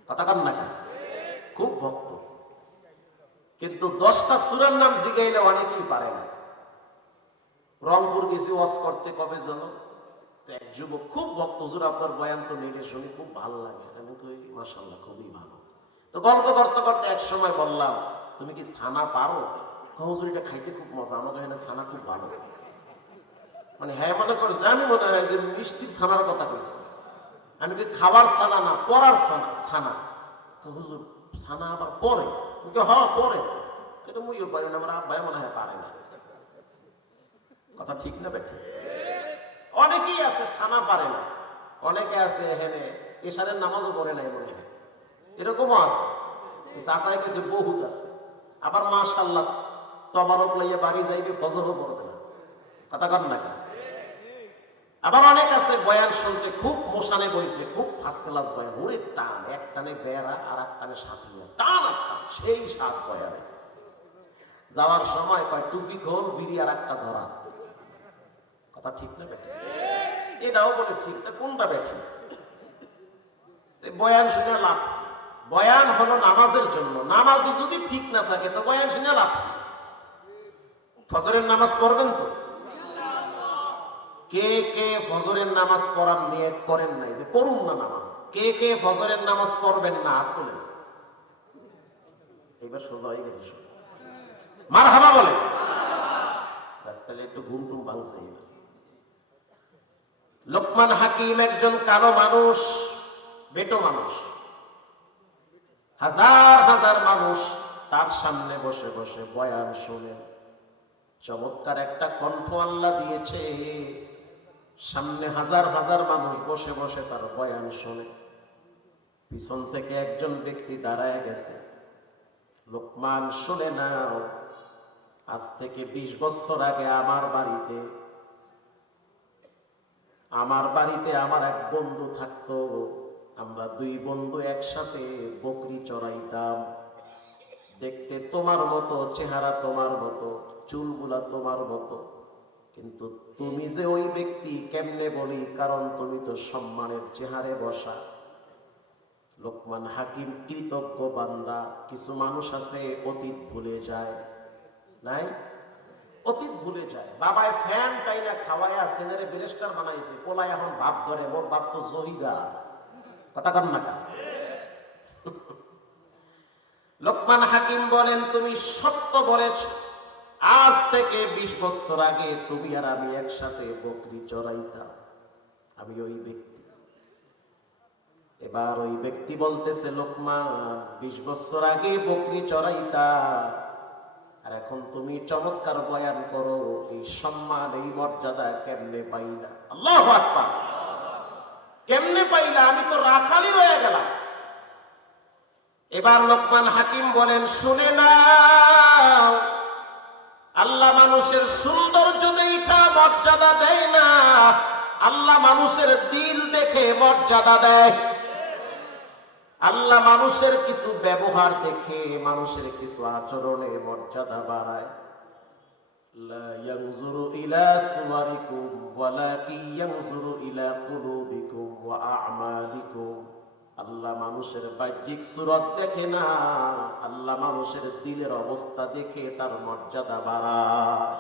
কথা কান না, খুব ভক্ত। কিন্তু 10টা সূরার নাম জিগাইলে অনেকেই পারে না। রংপুর গেছি ওয়াজ করতে, কবে যেন এক যুবক খুব ভক্ত, হুজুর আপনার বয়ান তো নিলে শুনি খুব ভালো লাগে। আমি কই মাশাআল্লাহ, খুবই ভালো। তো গল্প করতে করতে এক সময় বললাম তুমি কি ছানা পারো? হুজুর এটা খাইতে খুব মজা, আমাদের এখানে ছানা খুব ভালো। মানে হ্যাঁ মনে করছে আমি মনে হয় যে মিষ্টির ছানার কথা কইছি। আমি কি খাবার ছানা না, পড়ার ছানা। হুজুর ছানা আবার পরে? হ্যাঁ পরে, কিন্তু মুইও পারি না, আমার আব্বাই মনে হয় পারে না। কথা ঠিক না বেঠিক? অনেকেই আছে ছানা পারে না, অনেকে আছে এখানে এশারের নামাজও পড়ে নাই মনে হয়, এরকমও আছে। চাচাই কিছু বহুত আছে। আবার মাশাআল্লাহ তবারক লইয়া বাড়ি যাইবে, ফজরও পড়বে না। কথা কন না কেন? আবার অনেক আছে বয়ান শুনতে খুব মোশানে বইছে, খুব ফার্স্ট ক্লাস বয়ান, ওরে টান, এক টানে বেড়া আর এক টানে সাথিয়া, টান আর টান, সেই সাত বয়ানে। যাওয়ার সময় কয় টুপি খোল, বিড়ি আর একটা ধরা। কথা ঠিক না বেঠিক? এটাও বলে ঠিক, তা কোনটা বেঠিক? বয়ান শুনে লাভ? বয়ান হলো নামাজের জন্য, নামাজই যদি ঠিক না থাকে তো বয়ান শুনে লাভ? ফজরের নামাজ পড়বেন তো? কে কে ফজরের নামাজ পড়ার নিয়ত করেন নাই যে পড়ুন না নামাজ? কে কে ফজরের নামাজ পড়বেন না হাত তোলেন। এইবার সোজা হয়ে গেছে সব, মারহাবা বলে। তাহলে একটু ঘুম টুম ভাঙছে। লোকমান হাকিম একজন কালো মানুষ, বেটো মানুষ। হাজার হাজার মানুষ তার সামনে বসে বসে বয়ান শোনেন। চমৎকার একটা কণ্ঠ আল্লাহ দিয়েছে, সামনে হাজার হাজার মানুষ বসে বসে তার বয়ান শোনে। পিছন থেকে একজন ব্যক্তি দাঁড়ায় গেছে, লোকমান শুনে নাও, আজ থেকে 20 বছর আগে আমার বাড়িতে আমার এক বন্ধু থাকতো। আমরা 2 বন্ধু একসাথে বকরি চড়াইতাম। দেখতে তোমার মতো, চেহারা তোমার মতো, চুলগুলা তোমার মতো, কিন্তু তুমি যে ওই ব্যক্তি কেমনে বলি, কারণ তুমি তো সম্মানের চেহারে বসা। লোকমান হাকিম কৃতজ্ঞ বান্দা। কিছু মানুষ আছে অতীত ভুলে যায়, নাই? অতীত ভুলে যায়। বাবায় ফ্যান টাইনা খাওয়াইয়া ছেলেরে ব্যারিস্টার বানাইছে, পোলায় এখন বাপ ধরে মোর বাপ তো জহিদার। কথা কন না কেন? লোকমান হাকিম বলেন তুমি সত্য বলেছ, আজ থেকে 20 বছর আগে তুমি আর আমি একসাথে বকরি চড়াইতাম। আমি ওই ব্যক্তি। এবার ওই ব্যক্তি বলতেছে লোকমান 20 বছর আগে বকরি চড়াইতা, আর এখন তুমি চমৎকার বয়ান করো, এই সম্মান এই মর্যাদা কেমনে পাইলা? আল্লাহু আকবার! কেমনে পাইলা? আমি তো রাখালি রয়ে গেলাম। এবার লোকমান হাকিম বলেন শুনে নাও, আল্লাহ মানুষের সৌন্দর্য দেখা মর্যাদা দেয় না, আল্লাহ মানুষের দিল দেখে মর্যাদা দেয়। আল্লাহ মানুষের কিছু ব্যবহার দেখে, মানুষের কিছু আচরণে মর্যাদা বাড়ায়। লা ইয়ানজুরু ইলা সুওয়ারিকুম ওয়ালাকিন ইয়ানজুরু ইলা কুলুবিকুম ওয়া আ'মালিকুম। আল্লাহ মানুষের বাহ্যিক সুরত দেখে না, আল্লাহ মানুষের দিলের অবস্থা দেখে তার মর্যাদা বাড়ায়।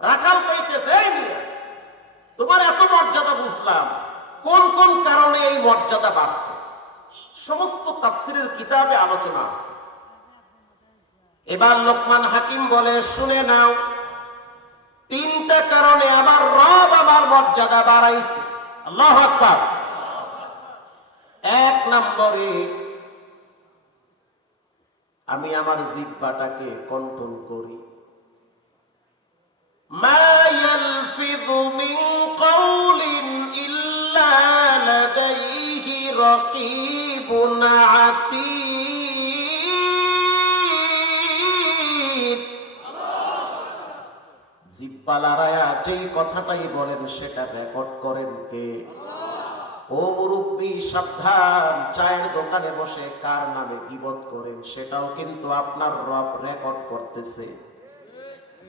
রাখাল কইতেছে মর্যাদা বাড়ছে। সমস্ত তাফসিরের কিতাবে আলোচনা আছে। এবার লোকমান হাকিম বলে, শুনে নাও, তিনটা কারণে আমার রব আমার মর্যাদা বাড়াইছে। আল্লাহু আকবার। এক নম্বরে, আমি আমার জিহ্বাটাকে কন্ট্রোল করি। মা ইয়ালফিযু মিন কাওলিন ইল্লা লাদাইহি রাকীবুন আতীদ। জিহ্বা লড়ায়া যেই কথাটাই বলেন সেটা রেকর্ড করেন কে? ও মুরব্বী সাবধান, চায়ের দোকানে বসে কার নামে গীবত করেন সেটাও কিন্তু আপনার রব রেকর্ড করতেছে।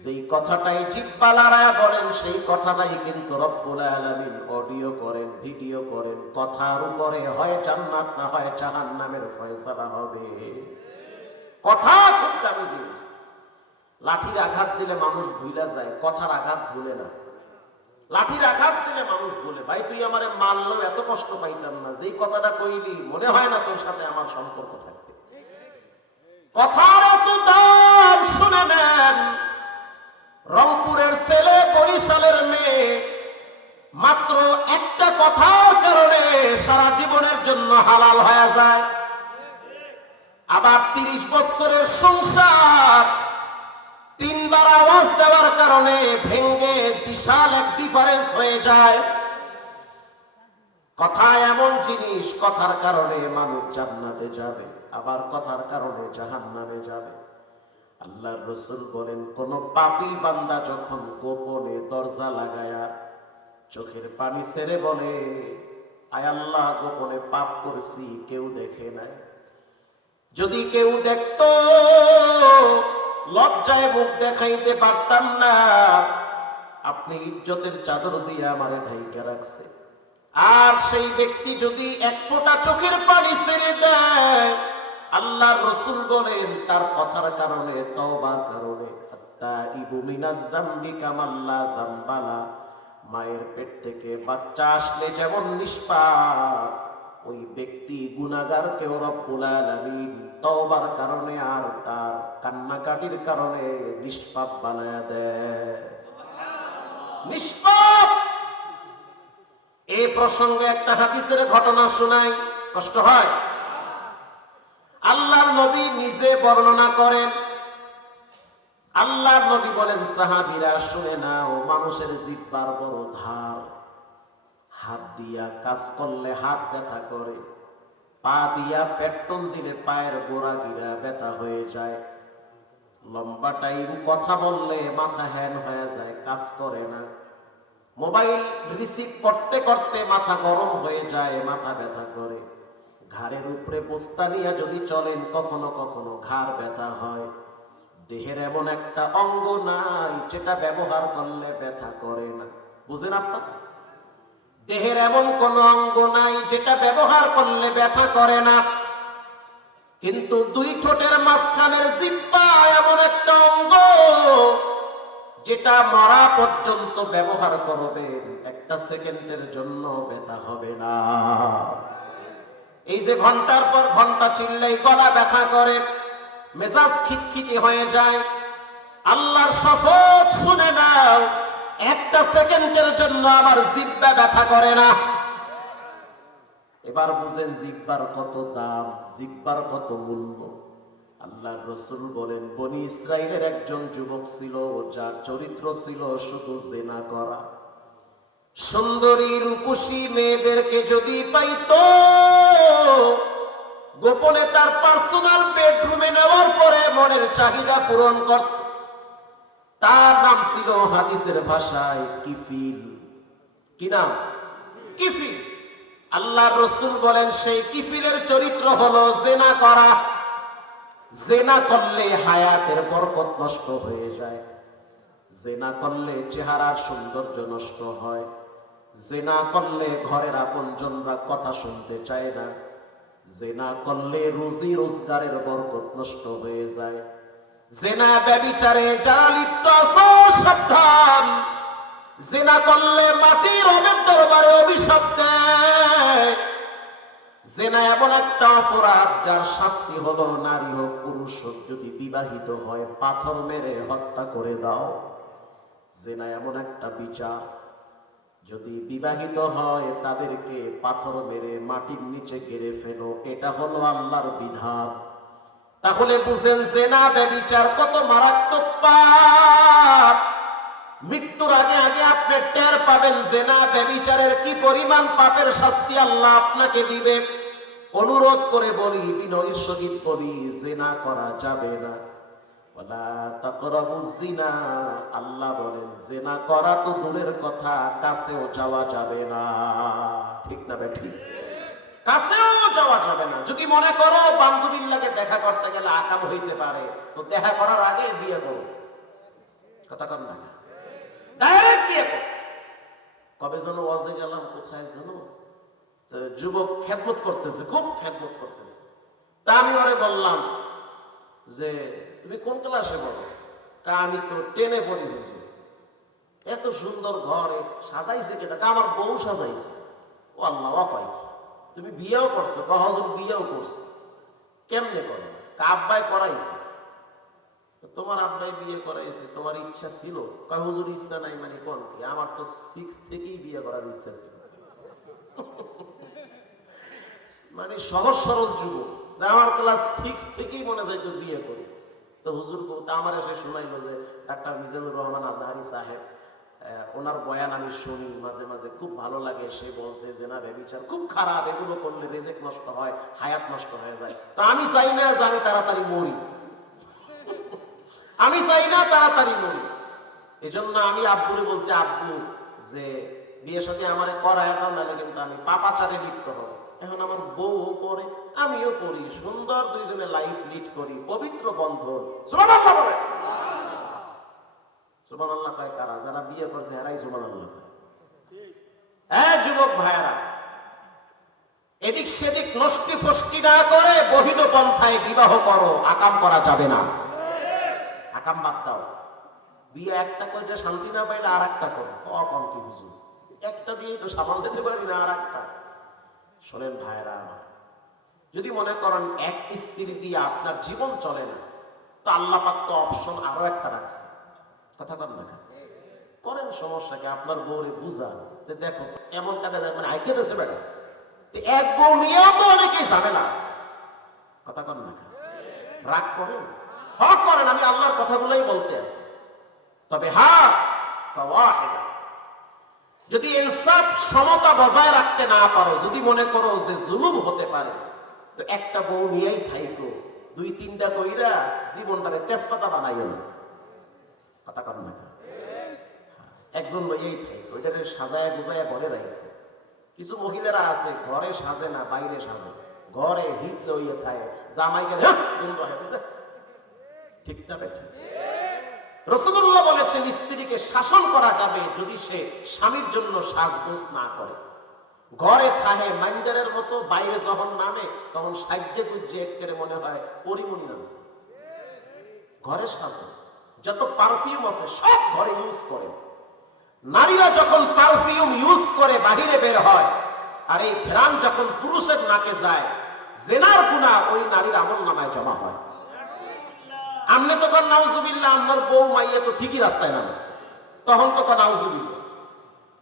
যেই কথাটাই জিহ্বা লড়ায়া বলেন সেই কথাটাই কিন্তু রব্বুল আলামিন অডিও করেন, ভিডিও করেন। কথার উপরে হয় জান্নাত না হয় জাহান্নামের ফয়সালা হবে। কথা খুব দামি জিনিস। লাঠির আঘাত দিলে মানুষ ভুলে যায়, কথার আঘাত ভুলে না। লাঠির আঘাত দিলে মানুষ বলে, ভাই তুই আমারে মারলেও এত কষ্ট পাইতাম না, যেই কথাটা কইলি মনে হয় না তোর সাথে আমার সম্পর্ক থাকবে। কথার এত দাম, শুনে নেন। রংপুরের ছেলে, বরিশালের মেয়ে, মাত্র একটা কথার কারণে সারা জীবনের জন্য হালাল হয়ে যায়। আবার 30 বছরের সংসার তিনবার আওয়াজ দেওয়ার কারণে ভেঙ্গে বিশাল এক ডিফারেন্স হয়ে যায়। কথা এমন জিনিস, কথার কারণে মানুষ জান্নাতে যাবে, আবার কথার কারণে জাহান্নামে যাবে। আল্লাহর রাসূল বলেন, কোন পাপী বান্দা যখন গোপনে দরজা লাগায়া চোখের পানি ছেড়ে বলে, আয় আল্লাহ গোপনে পাপ করছি, কেউ দেখে নাই, যদি কেউ দেখতো লজ্জায় মুখ দেখাইতে পারতাম না, আপনি ইজ্জতের চাদর দিয়ে আমারে ঢাইকা রাখছে। আর সেই ব্যক্তি যদি এক ফোঁটা চোখের পানি ছেড়ে দেয়, আল্লাহর রাসূল বলেন তার কথার কারণে, তওবার কারণে, আত্তাইবু মিনাজ যামবি কামাল্লা যামবালা, মায়ের পেট থেকে বাচ্চা আসলে যেমন নিষ্পাপ, ওই ব্যক্তি গুনাহগারকে রব্বুল আলামিন তওবার কারণে আর তার কান্নাকাটির কারণে নিষ্পাপ বানায়া দেয়। নিষ্পাপ। এই প্রসঙ্গে একটা হাদিসের ঘটনা শোনাই, কষ্ট হয়। আল্লাহর নবী নিজে বর্ণনা করেন। আল্লাহর নবী বলেন, সাহাবীরা শুনে নাও, মানুষের জিহ্বার বড় ধার। হাত দিয়া কাজ করলে হাত ব্যথা করে, পা দিয়া পেট্রোল দিলে পায়ের গোড়া গিরা ব্যথা হয়ে যায়, লম্বা টাইম কথা বললে মাথা হ্যাং হয়ে যায়, কাজ করে না, মোবাইল রিসিভ করতে করতে মাথা গরম হয়ে যায়, মাথা ব্যথা করে, ঘাড়ের উপরে বস্তা নিয়ে যদি চলেন কখনো কখনো ঘাড় ব্যথা হয়। দেহের এমন একটা অঙ্গ নাই যেটা ব্যবহার করলে ব্যথা করে না। বুঝেন আপনারা? দেহের এমন কোন অঙ্গ নাই যেটা ব্যবহার করলে ব্যথা করে না, কিন্তু দুই ঠোঁটের মাঝখানের জিহ্বা এমন একটা অঙ্গ যেটা মরা পর্যন্ত ব্যবহার করবেন, একটা সেকেন্ডের জন্য ব্যথা হবে না। এই যে ঘন্টার পর ঘন্টা চিল্লাই গলা ব্যথা করে, মেজাজ খিটখিটি হয়ে যায়, আল্লাহর শপথ শুনে নাও, একটা সেকেন্ডের জন্য আমার জিহ্বা ব্যথা করে না। এবার বুঝেন জিহ্বার কত দাম, জিহ্বার কত মূল্য। আল্লাহর রাসূল বলেন, বনি ইসরাইলের একজন যুবক ছিল যার চরিত্র ছিল শুধু জিনা করা। সুন্দরী রূপসী মেয়েদেরকে যদি পাইতো, গোপনে তার পার্সোনাল বেডরুমে নেওয়ার পরে মনের চাহিদা পূরণ করত। তার নাম ছিল হাদিসের ভাষায় কিফিল। কি নাম? কিফিল। আল্লাহর রাসূল বলেন, সেই কিফিলের চরিত্র হলো জিনা করা। জিনা করলে হায়াতের বরকত নষ্ট হয়ে যায়, জিনা করলে চেহারার সৌন্দর্য নষ্ট হয়, জিনা করলে ঘরের আপনজনরা কথা শুনতে চায় না, জিনা করলে রুজি রোজগারের বরকত নষ্ট হয়ে যায়। জিনা ব্যভিচারে যারা লিপ্ত আছো সাবধান, জিনা করলে মাটির রবের দরবারে অভিশাপ দেয়। জেনা এমন একটা অপরাধ যার শাস্তি হলো নারী হোক পুরুষ হোক যদি বিবাহিত হয় পাথর মেরে হত্যা করে দাও। জেনা এমন একটা বিচার, যদি বিবাহিত হয় তাদেরকে পাথর মেরে মাটির নিচে গেড়ে ফেলো, এটা হলো আল্লাহর বিধান। তাহলে বুঝেন জেনা ব্যভিচার কত মারাত্মক পাপ। মৃত্যুর আগে আগে আপনি টের পাবেন জেনা ব্যভিচারের কি পরিমাণ পাপের শাস্তি আল্লাহ আপনাকে দিবে। অনুরোধ করে বলি, বিনয়ের সহিত বলি, জেনা করা যাবে না। ওয়ালা তাকরাবুজ জিনা, আল্লাহ বলেন জেনা করা তো দূরের কথা, কাছেও যাওয়া যাবে না। ঠিক না বেঠিক? কাছেও যাওয়া যাবে না। যদি মনে করো বান্ধবীর লাগে দেখা করতে গেলে আকাম হইতে পারে, তো দেখা করার আগে বিয়ে করো। কথা কম না, ডাইরেক্ট বিয়ে করো। কবে যেন ওয়াজে গেলাম, কোথায় যেন, তো যুবক খেদমত করতেছে, খুব খেদমত করতেছে। তা আমি ওরে বললাম যে তুমি কোন ক্লাসে পড়ো? আমি তো 10-এ পড়ি। হুজুর, এত সুন্দর ঘরে সাজাইছে কেটা? আমার বউ সাজাইছে। ও আল্লাহ, কয় কি তুমি বিয়েও করছো? হুজুর বিয়েও করছে। কেমনে করো? আব্বাই করাইছে। তোমার আব্বাই বিয়ে করাইছে, তোমার ইচ্ছা ছিল? কয় হুজুর ইচ্ছা নাই মানে কোন কি, আমার তো 6 থেকেই বিয়ে করার ইচ্ছা ছিল। মানে সহজ সরল যুবক, আমার ক্লাস 6 থেকেই মনে যায় তো বিয়ে করি। তো হুজুর আমার এসে শোনাইলো যে ডাক্তার মিজানুর রহমান আজহারি সাহেব, ওনার বয়ান আমি শুনি মাঝে মাঝে, খুব ভালো লাগে। সে বলছে জেনা ব্যভিচার খুব খারাপ, এগুলো করলে রেজেক নষ্ট হয়, হায়াত নষ্ট হয়ে যায়। তো আমি চাই না যে আমি তাড়াতাড়ি মরি, আমি চাই না তাড়াতাড়ি মরি। এই জন্য আমি আব্বুরে বলছি, আব্বু যে বিয়ে সাথে আমারে করায় দাও, নাহলে কিন্তু আমি পাপাচারে লিপ্ত হব। এখন আমার বউও পড়ে, আমিও পড়ি, সুন্দর দুইজনে লাইফ লিড করি, পবিত্র বন্ধন। সুবহানাল্লাহ বলে। সুবহানাল্লাহ কয় কারা? যারা বিয়ে করছে এরাই সুবহানাল্লাহ কয়। যুবক ভাইরা, এদিক সেদিক নষ্টি ফষ্টি না করে বহিদ পন্থায় বিবাহ করো। আকাম করা যাবে না। আকাম বাদ দাও। বিয়ে একটা করে শান্তি না পাইলে আর একটা করো। কম কি হুজুর, একটা বিয়ে তো সামাল দিতে পারি না, আর একটা। শোনেন ভাইরা আমার, যদি মনে করেন এক স্ত্রী দিয়ে আপনার জীবন চলে না, তো আল্লাহ পাক তো অপশন আরো একটা রাখছে। কথা বল না করেন, সমস্যাকে আপনার বউরে বুঝান যে দেখো এমন কাজে মানে আইকে দেশে বেড়া, এক বউ নিয়েও তো অনেকেই ঝামেলা আছে। কথা কন না, রাগ করেন, হক করেন, আমি আল্লাহর কথাগুলোই বলতে আছি। তবে হ্যাঁ, যদি ইনসাফ সমতা বজায় রাখতে না পারো, যদি মনে করো যে জুলুম হতে পারে, তো একটা বউ নিয়েই থাইকো। 2-3টা কইরা জীবনটারে তেজপাতা বানাইও না। কথা কন না, একজন লইয়াই থাইকো, ওইটারে সাজায় গুজায় ঘরে রাখো। কিছু মহিলারা আছে ঘরে সাজে না, বাইরে সাজে, ঘরে হিট লইয়া থাকে, জামাই গেলে ঠিক না ঠিক? রাসূলুল্লাহ বলেছেন স্ত্রীকে শাসন করা যাবে যদি সে স্বামীর জন্য সাজগোজ না করে। ঘরে থাহে মাইন্ডারের মতো, বাইরে যখন নামে তখন সাজ্জে গুজ্জে একেবারে মনে হয় পরিমণি নামছে। ঘরে সাজে, যত পারফিউম আছে সব ঘরে ইউজ করে। নারীরা যখন পারফিউম ইউজ করে বাহিরে বের হয়, আর এই ঘ্রাণ যখন পুরুষের নাকে যায়, জেনার গুনাহ ওই নারীর আমলনামায় জমা হয়। আমনে তো কর নাউজুবিল্লাহ, আমার বউ মাইয়া তো ঠিকই রাস্তায় নামে, তখন তো কর নাউজুবিল্লাহ।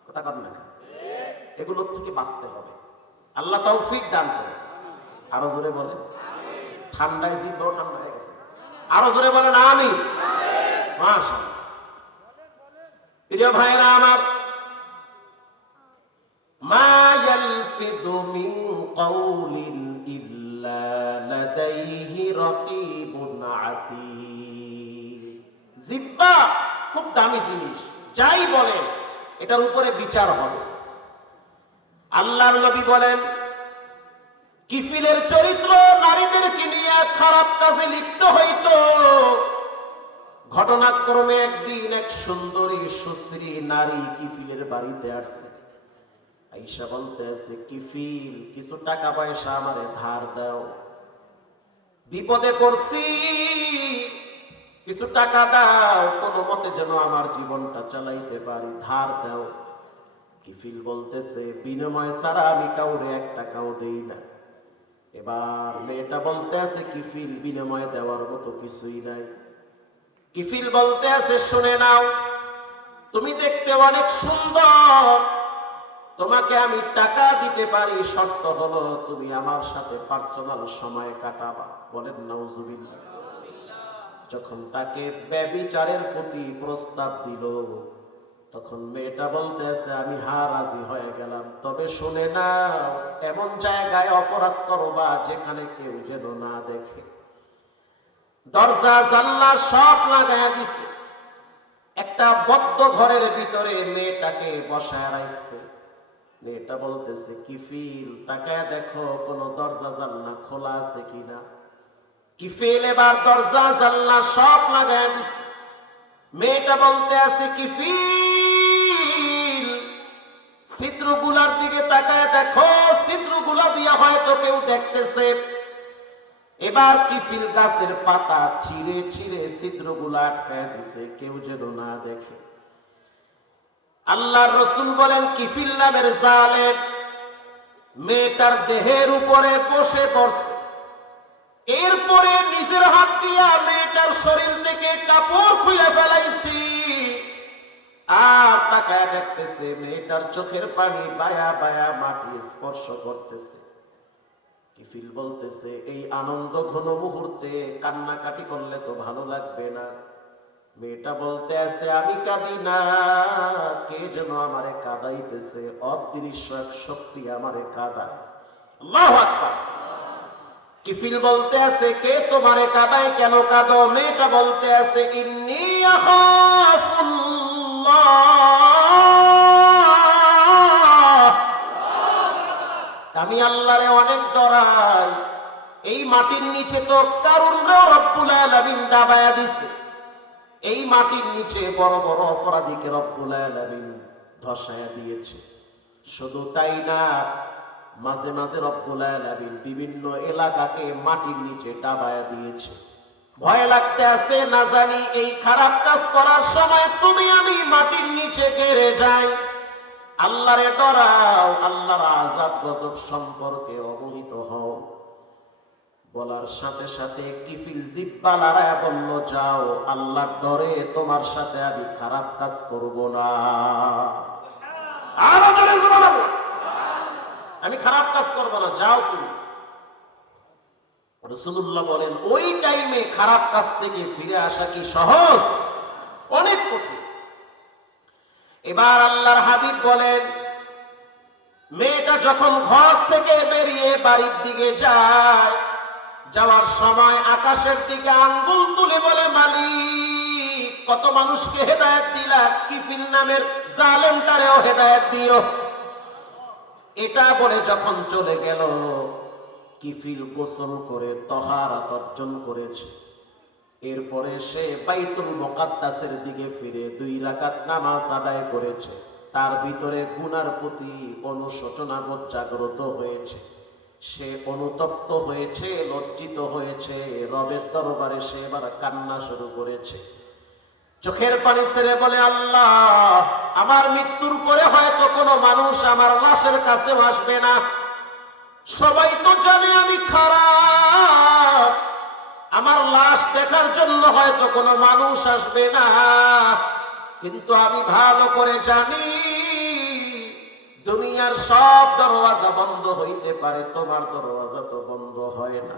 কথা কর না, এগুলোর থেকে বাঁচতে হবে। আল্লাহ তৌফিক দান করে। আরো জোরে বলেন ঠান্ডায় জিব্বাও ঠান্ডা হয়ে গেছে, আরো জোরে বলেন আমিন। মাশাআল্লাহ। প্রিয় ভাইরা আমার, মা ইয়ালফিদু মিন কাউলিন ইল্লা লাদাইহি রাকিবুন আতীদ। জিহ্বা খুব দামি জিনিস, যাই বলে এটার উপরে বিচার হবে। আল্লাহর নবী বলেন, কিফিলের চরিত্র নারীদেরকে নিয়ে খারাপ কাজে লিপ্ত হইতো। ঘটনাক্রমে একদিন এক সুন্দরী সুশ্রী নারী কিফিলের বাড়িতে আসছে। আইসা বলতে আছে, কিফিল কিছু টাকা পয়সা আমারে ধার দাও, বিপদে পড়ছি, কিছু টাকা দাও, কোনো মতে যেন আমার জীবনটা চালাইতে পারি, ধার দাও। কিফিল বলতেছে, বিনিময় ছাড়া আমি কাউরে 1 টাকাও দেই না। এবার মেয়েটা বলতে আছে কিফিল বিনিময়ে দেওয়ার মতো কিছুই নাই। কিফিল বলতে আছে শুনে নাও, তুমি দেখতে অনেক সুন্দর, তোমাকে আমি টাকা দিতে পারি, শর্ত হলো তুমি আমার সাথে পার্সোনাল সময় কাটাবা। বলেন নাউজুবিল্লাহ। যখন তাকে ব্যভিচারের প্রতি প্রস্তাব দিল, তখন মেয়েটা বলতে আছে আমি রাজি হয়ে গেলাম, তবে শুনে না, এমন জায়গায় অপরাধ করবা যেখানে কেউ যেন না দেখে। দরজা জানলা সব লাগায়া দিছে, একটা বদ্ধ ঘরের ভিতরে মেয়েটাকে বসায় রাখছে। মেয়েটা বলতেছে কিফিল তাকায় দেখো কোনো দরজা জানলা খোলা আছে কিনা। কিফিল এবার দরজা জানলা সব লাগায় দিছে। মেয়েটা বলতে আছে কিফিল ছিদ্রগুলার দিকে তাকায় দেখো, ছিদ্রগুলা দিয়ে হয়তো কেউ দেখতেছে। এবার কিফিল গাছের পাতা ছিঁড়ে ছিঁড়ে ছিদ্রগুলা আটকায় দিছে, কেউ যেন না দেখে। আল্লাহর রাসূল বলেন কিফিল নামের জালেম মেয়েটার দেহের উপরে বসে পড়ছে। এরপরে নিজের হাত দিয়া মেয়েটার শরীর থেকে কাপড় খুলে ফেলাইছি, আর তাকায় দেখতেছে মেয়েটার চোখের পানি বায়া বায়া মাটি স্পর্শ করতেছে। কিফিল বলতেছে এই আনন্দ ঘন মুহূর্তে কান্নাকাটি করলে তো ভালো লাগবে না। মেয়েটা বলতে আছে আমি কাঁদি না, কে যেন আমারে কাঁদাইতেছে, অদৃশ্য এক শক্তি আমারে কাঁদায়। আল্লাহু আকবার। কিফিল বলতে আছে কে তোমারে কাঁদায়, কেন কাঁদো? মেয়েটা বলতে আছে ইন্নী আখাফুল্লাহ, আমি আল্লাহরে অনেক ডরাই। এই মাটির নিচে তো কারুনরাও রব্বুল আলামিন দাবায়া দিছে, এই মাটির নিচে বড় বড় অপরাধীকে রব্বুল আলামিন ধসায়া দিয়েছে। শুধু তাই না, মাঝে মাঝে রব্বুল আলামিন বিভিন্ন এলাকাকে মাটির নিচে ডাবায়া দিয়েছে। ভয় লাগতে আছে না জানি এই খারাপ কাজ করার সময় তুমি আমি মাটির নিচে গেড়ে যাই। আল্লাহরে ডরাও, আল্লাহর আযাব গজব সম্পর্কে অবহিত হও। বলার সাথে সাথে কিফিল জিহ্বা লড়ায়া বলল যাও, আল্লাহর ডরে তোমার সাথে আমি খারাপ কাজ করব না। আরো জোরে বলো, আমি খারাপ কাজ করব না, যাও তুমি। রাসূলুল্লাহ বলেন ওই টাইমে খারাপ কাজ থেকে ফিরে আসা কি সহজ? অনেক কঠিন। এবার আল্লাহর হাবিব বলেন মেয়েটা যখন ঘর থেকে বেরিয়ে বাড়ির দিকে যায়, যাওয়ার সময় আকাশের দিকে আঙ্গুল তুলে বলে মালিক কত মানুষকে হেদায়েত দিলা, কিফিল নামের জালেমটারেও হেদায়েত দিও। এটা বলে যখন চলে গেল, কিফিল গোসল করে তাহারাত অর্জন করেছে। এরপরে সে বাইতুল মুকাদ্দাসের দিকে ফিরে 2 রাকাত নামাজ আদায় করেছে। তার ভিতরে গুনার প্রতি অনুশোচনাবোধ জাগ্রত হয়েছে, সে অনুতপ্ত হয়েছে, লজ্জিত হয়েছে। রবের দরবারে সে এবার কান্না শুরু করেছে, চোখের পানি ছেড়ে বলে আল্লাহ আমার মৃত্যুর পরে হয়তো কোনো মানুষ আমার লাশের কাছে আসবে না, সবাই তো জানে আমি খারাপ, আমার লাশ দেখার জন্য হয়তো কোনো মানুষ আসবে না, কিন্তু আমি ভালো করে জানি দুনিয়ার সব দরওয়াজা বন্ধ হইতে পারে, তোমার দরওয়াজা তো বন্ধ হয় না।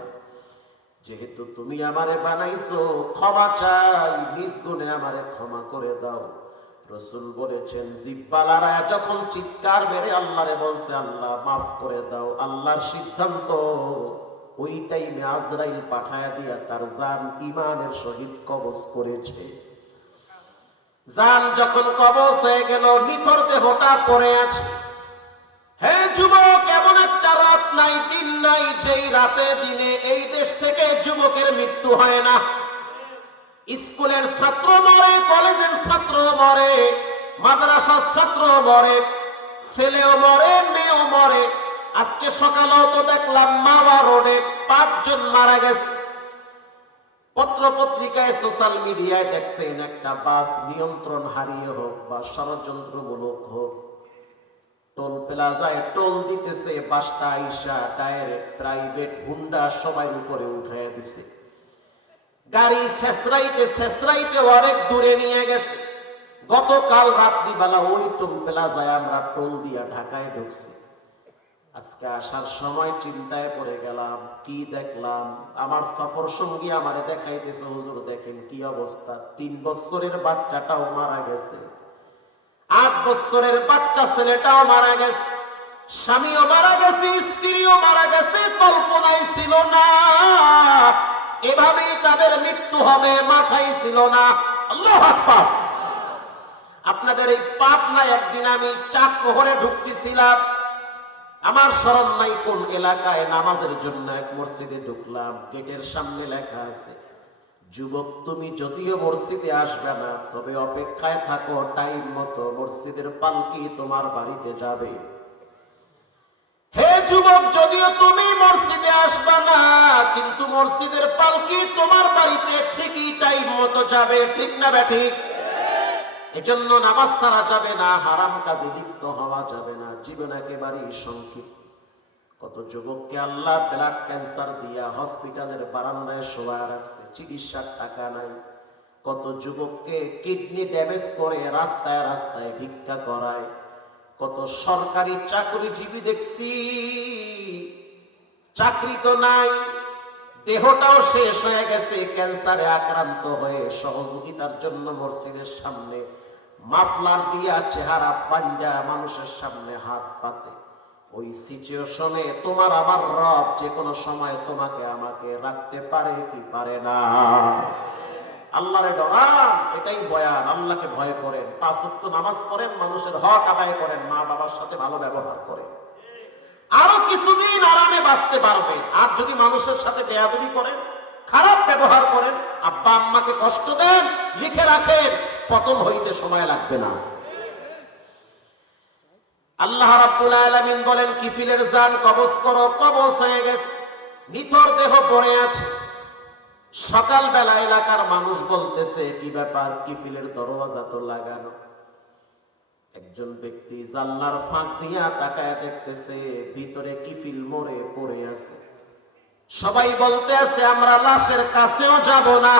যেহেতু তুমি আমারে বানাইছো, ক্ষমা চাই, নিজ গুণে আমারে ক্ষমা করে দাও। রাসূল বলেছেন জিহ্বা লড়ায়া যখন চিৎকার মেরে আল্লাহরে বলছে আল্লাহ মাফ করে দাও, আল্লাহর সিদ্ধান্ত ওই টাইমে আজরাইল পাঠায়া দিয়া তার জান ঈমানের সহিত কবজ করেছে। জান যখন কবজ হয়ে গেল, নিথর দেহটা পড়ে আছে। হে যুবক, এমন একটা রাত নাই, দিন নাই, যেই রাতে দিনে এই দেশ থেকে যুবকের মৃত্যু হয় না। স্কুলের ছাত্র মরে, কলেজের ছাত্র মরে, মাদ্রাসার ছাত্র মরে, ছেলেও মরে, মেয়েও মরে। আজকে সকালেও তো দেখলাম মাওয়া রোডে 5 জন মারা গেছে। পত্র পত্রিকায় সোশ্যাল মিডিয়ায় দেখছেন একটা বাস নিয়ন্ত্রণ হারিয়ে হোক বা ষড়যন্ত্রমূলক হোক, টোল প্লাজায় টোল দিতেছে, বাসটা আইসা ডাইরেক্ট প্রাইভেট হুন্ডা সবাই উপরে উঠাইয়া দিছে। গাড়ি ছেসরাইতে অনেক দূরে নিয়ে গেছে। গতকাল রাত্রিবেলা ওই টোল প্লাজায় আমরা টোল দিয়া ঢাকায় ঢুকছি। আজকে আসার সময় চিন্তায় পড়ে গেলাম, কি দেখলাম, আমার সফর সঙ্গী আমারে দেখাইতেছে, হুজুর দেখেন কি অবস্থা, 3 বছরের বাচ্চাটাও মারা গেছে, 8 বছরের বাচ্চা ছেলেটাও মারা গেছে, স্বামীও মারা গেছে, স্ত্রীও মারা গেছে, কল্পনাই ছিল না এভাবেই তাদের মৃত্যু হবে, মাথায় ছিল না। আল্লাহু আকবার। আপনাদের এই পাপ না, একদিন আমি চাঁদ প্রহরে ঢুকতেছিলাম, আমার স্মরণ নাই কোন এলাকায়, নামাজের জন্য এক মসজিদে ঢুকলাম। গেটের সামনে লেখা আছে, যুবক তুমি যদিও মসজিদে আসবে না, তবে অপেক্ষায় থাকো, টাইম মতো মসজিদের পালকি তোমার বাড়িতে যাবে। হে যুবক, যদিও তুমি মসজিদে আসবে না, কিন্তু মসজিদের পালকি তোমার বাড়িতে ঠিকই টাইম মতো যাবে। ঠিক না ঠিক? এজন্য নামাজ ছাড়া যাবে না, হারাম কাজে লিপ্ত হওয়া যাবে না। জীবন একেবারেই সংক্ষিপ্ত। কত যুবককে আল্লাহ ব্লাড ক্যান্সার দিয়া হসপিটালের বারান্দায় শোয়া রাখছে, চিকিৎসার টাকা নাই। কত যুবককে কিডনি ড্যামেজ করে রাস্তায় রাস্তায় ভিক্ষা করায়। কত সরকারি চাকরিজীবী দেখছি, চাকরি তো নাই, দেহটাও শেষ হয়ে গেছে, ক্যান্সারে আক্রান্ত হয়ে সহযোগিতার জন্য মসজিদের সামনে মাফলার দিয়া চেহারা পাঞ্জা মানুষের সামনে হাত পাতে। ওই সিচুয়েশনে তোমার আমার রব যে কোনো সময় তোমাকে আমাকে রাখতে পারে কি পারে না? আল্লাহরে ডরান, এটাই বয়ান। আল্লাহকে ভয় করেন, 5 ওয়াক্ত নামাজ পড়েন, মানুষের হক আদায় করেন, মা বাবার সাথে ভালো ব্যবহার করেন, আরো কিছুদিন আরামে বাঁচতে পারবেন। আর যদি মানুষের সাথে বেয়াদবি করেন, খারাপ ব্যবহার করেন, আব্বা আম্মাকে কষ্ট দেন, লিখে রাখেন, পতন হইতে সময় লাগবে না। আল্লাহ রাব্বুল আলামিন বলেন, কিফিলের জান কবজ করো। কবজ হয়ে গেছে, নিথর দেহ পড়ে আছে। সকালবেলা এলাকার মানুষ বলতেছে, কি ব্যাপার, কিফিলের দরওয়াজা তো লাগানো। একজন ব্যক্তি জানলার ফাঁক দিয়া তাকায় দেখতেছে, ভিতরে কিফিল মরে পড়ে আছে। সবাই বলতে আছে, আমরা লাশের কাছেও যাব না।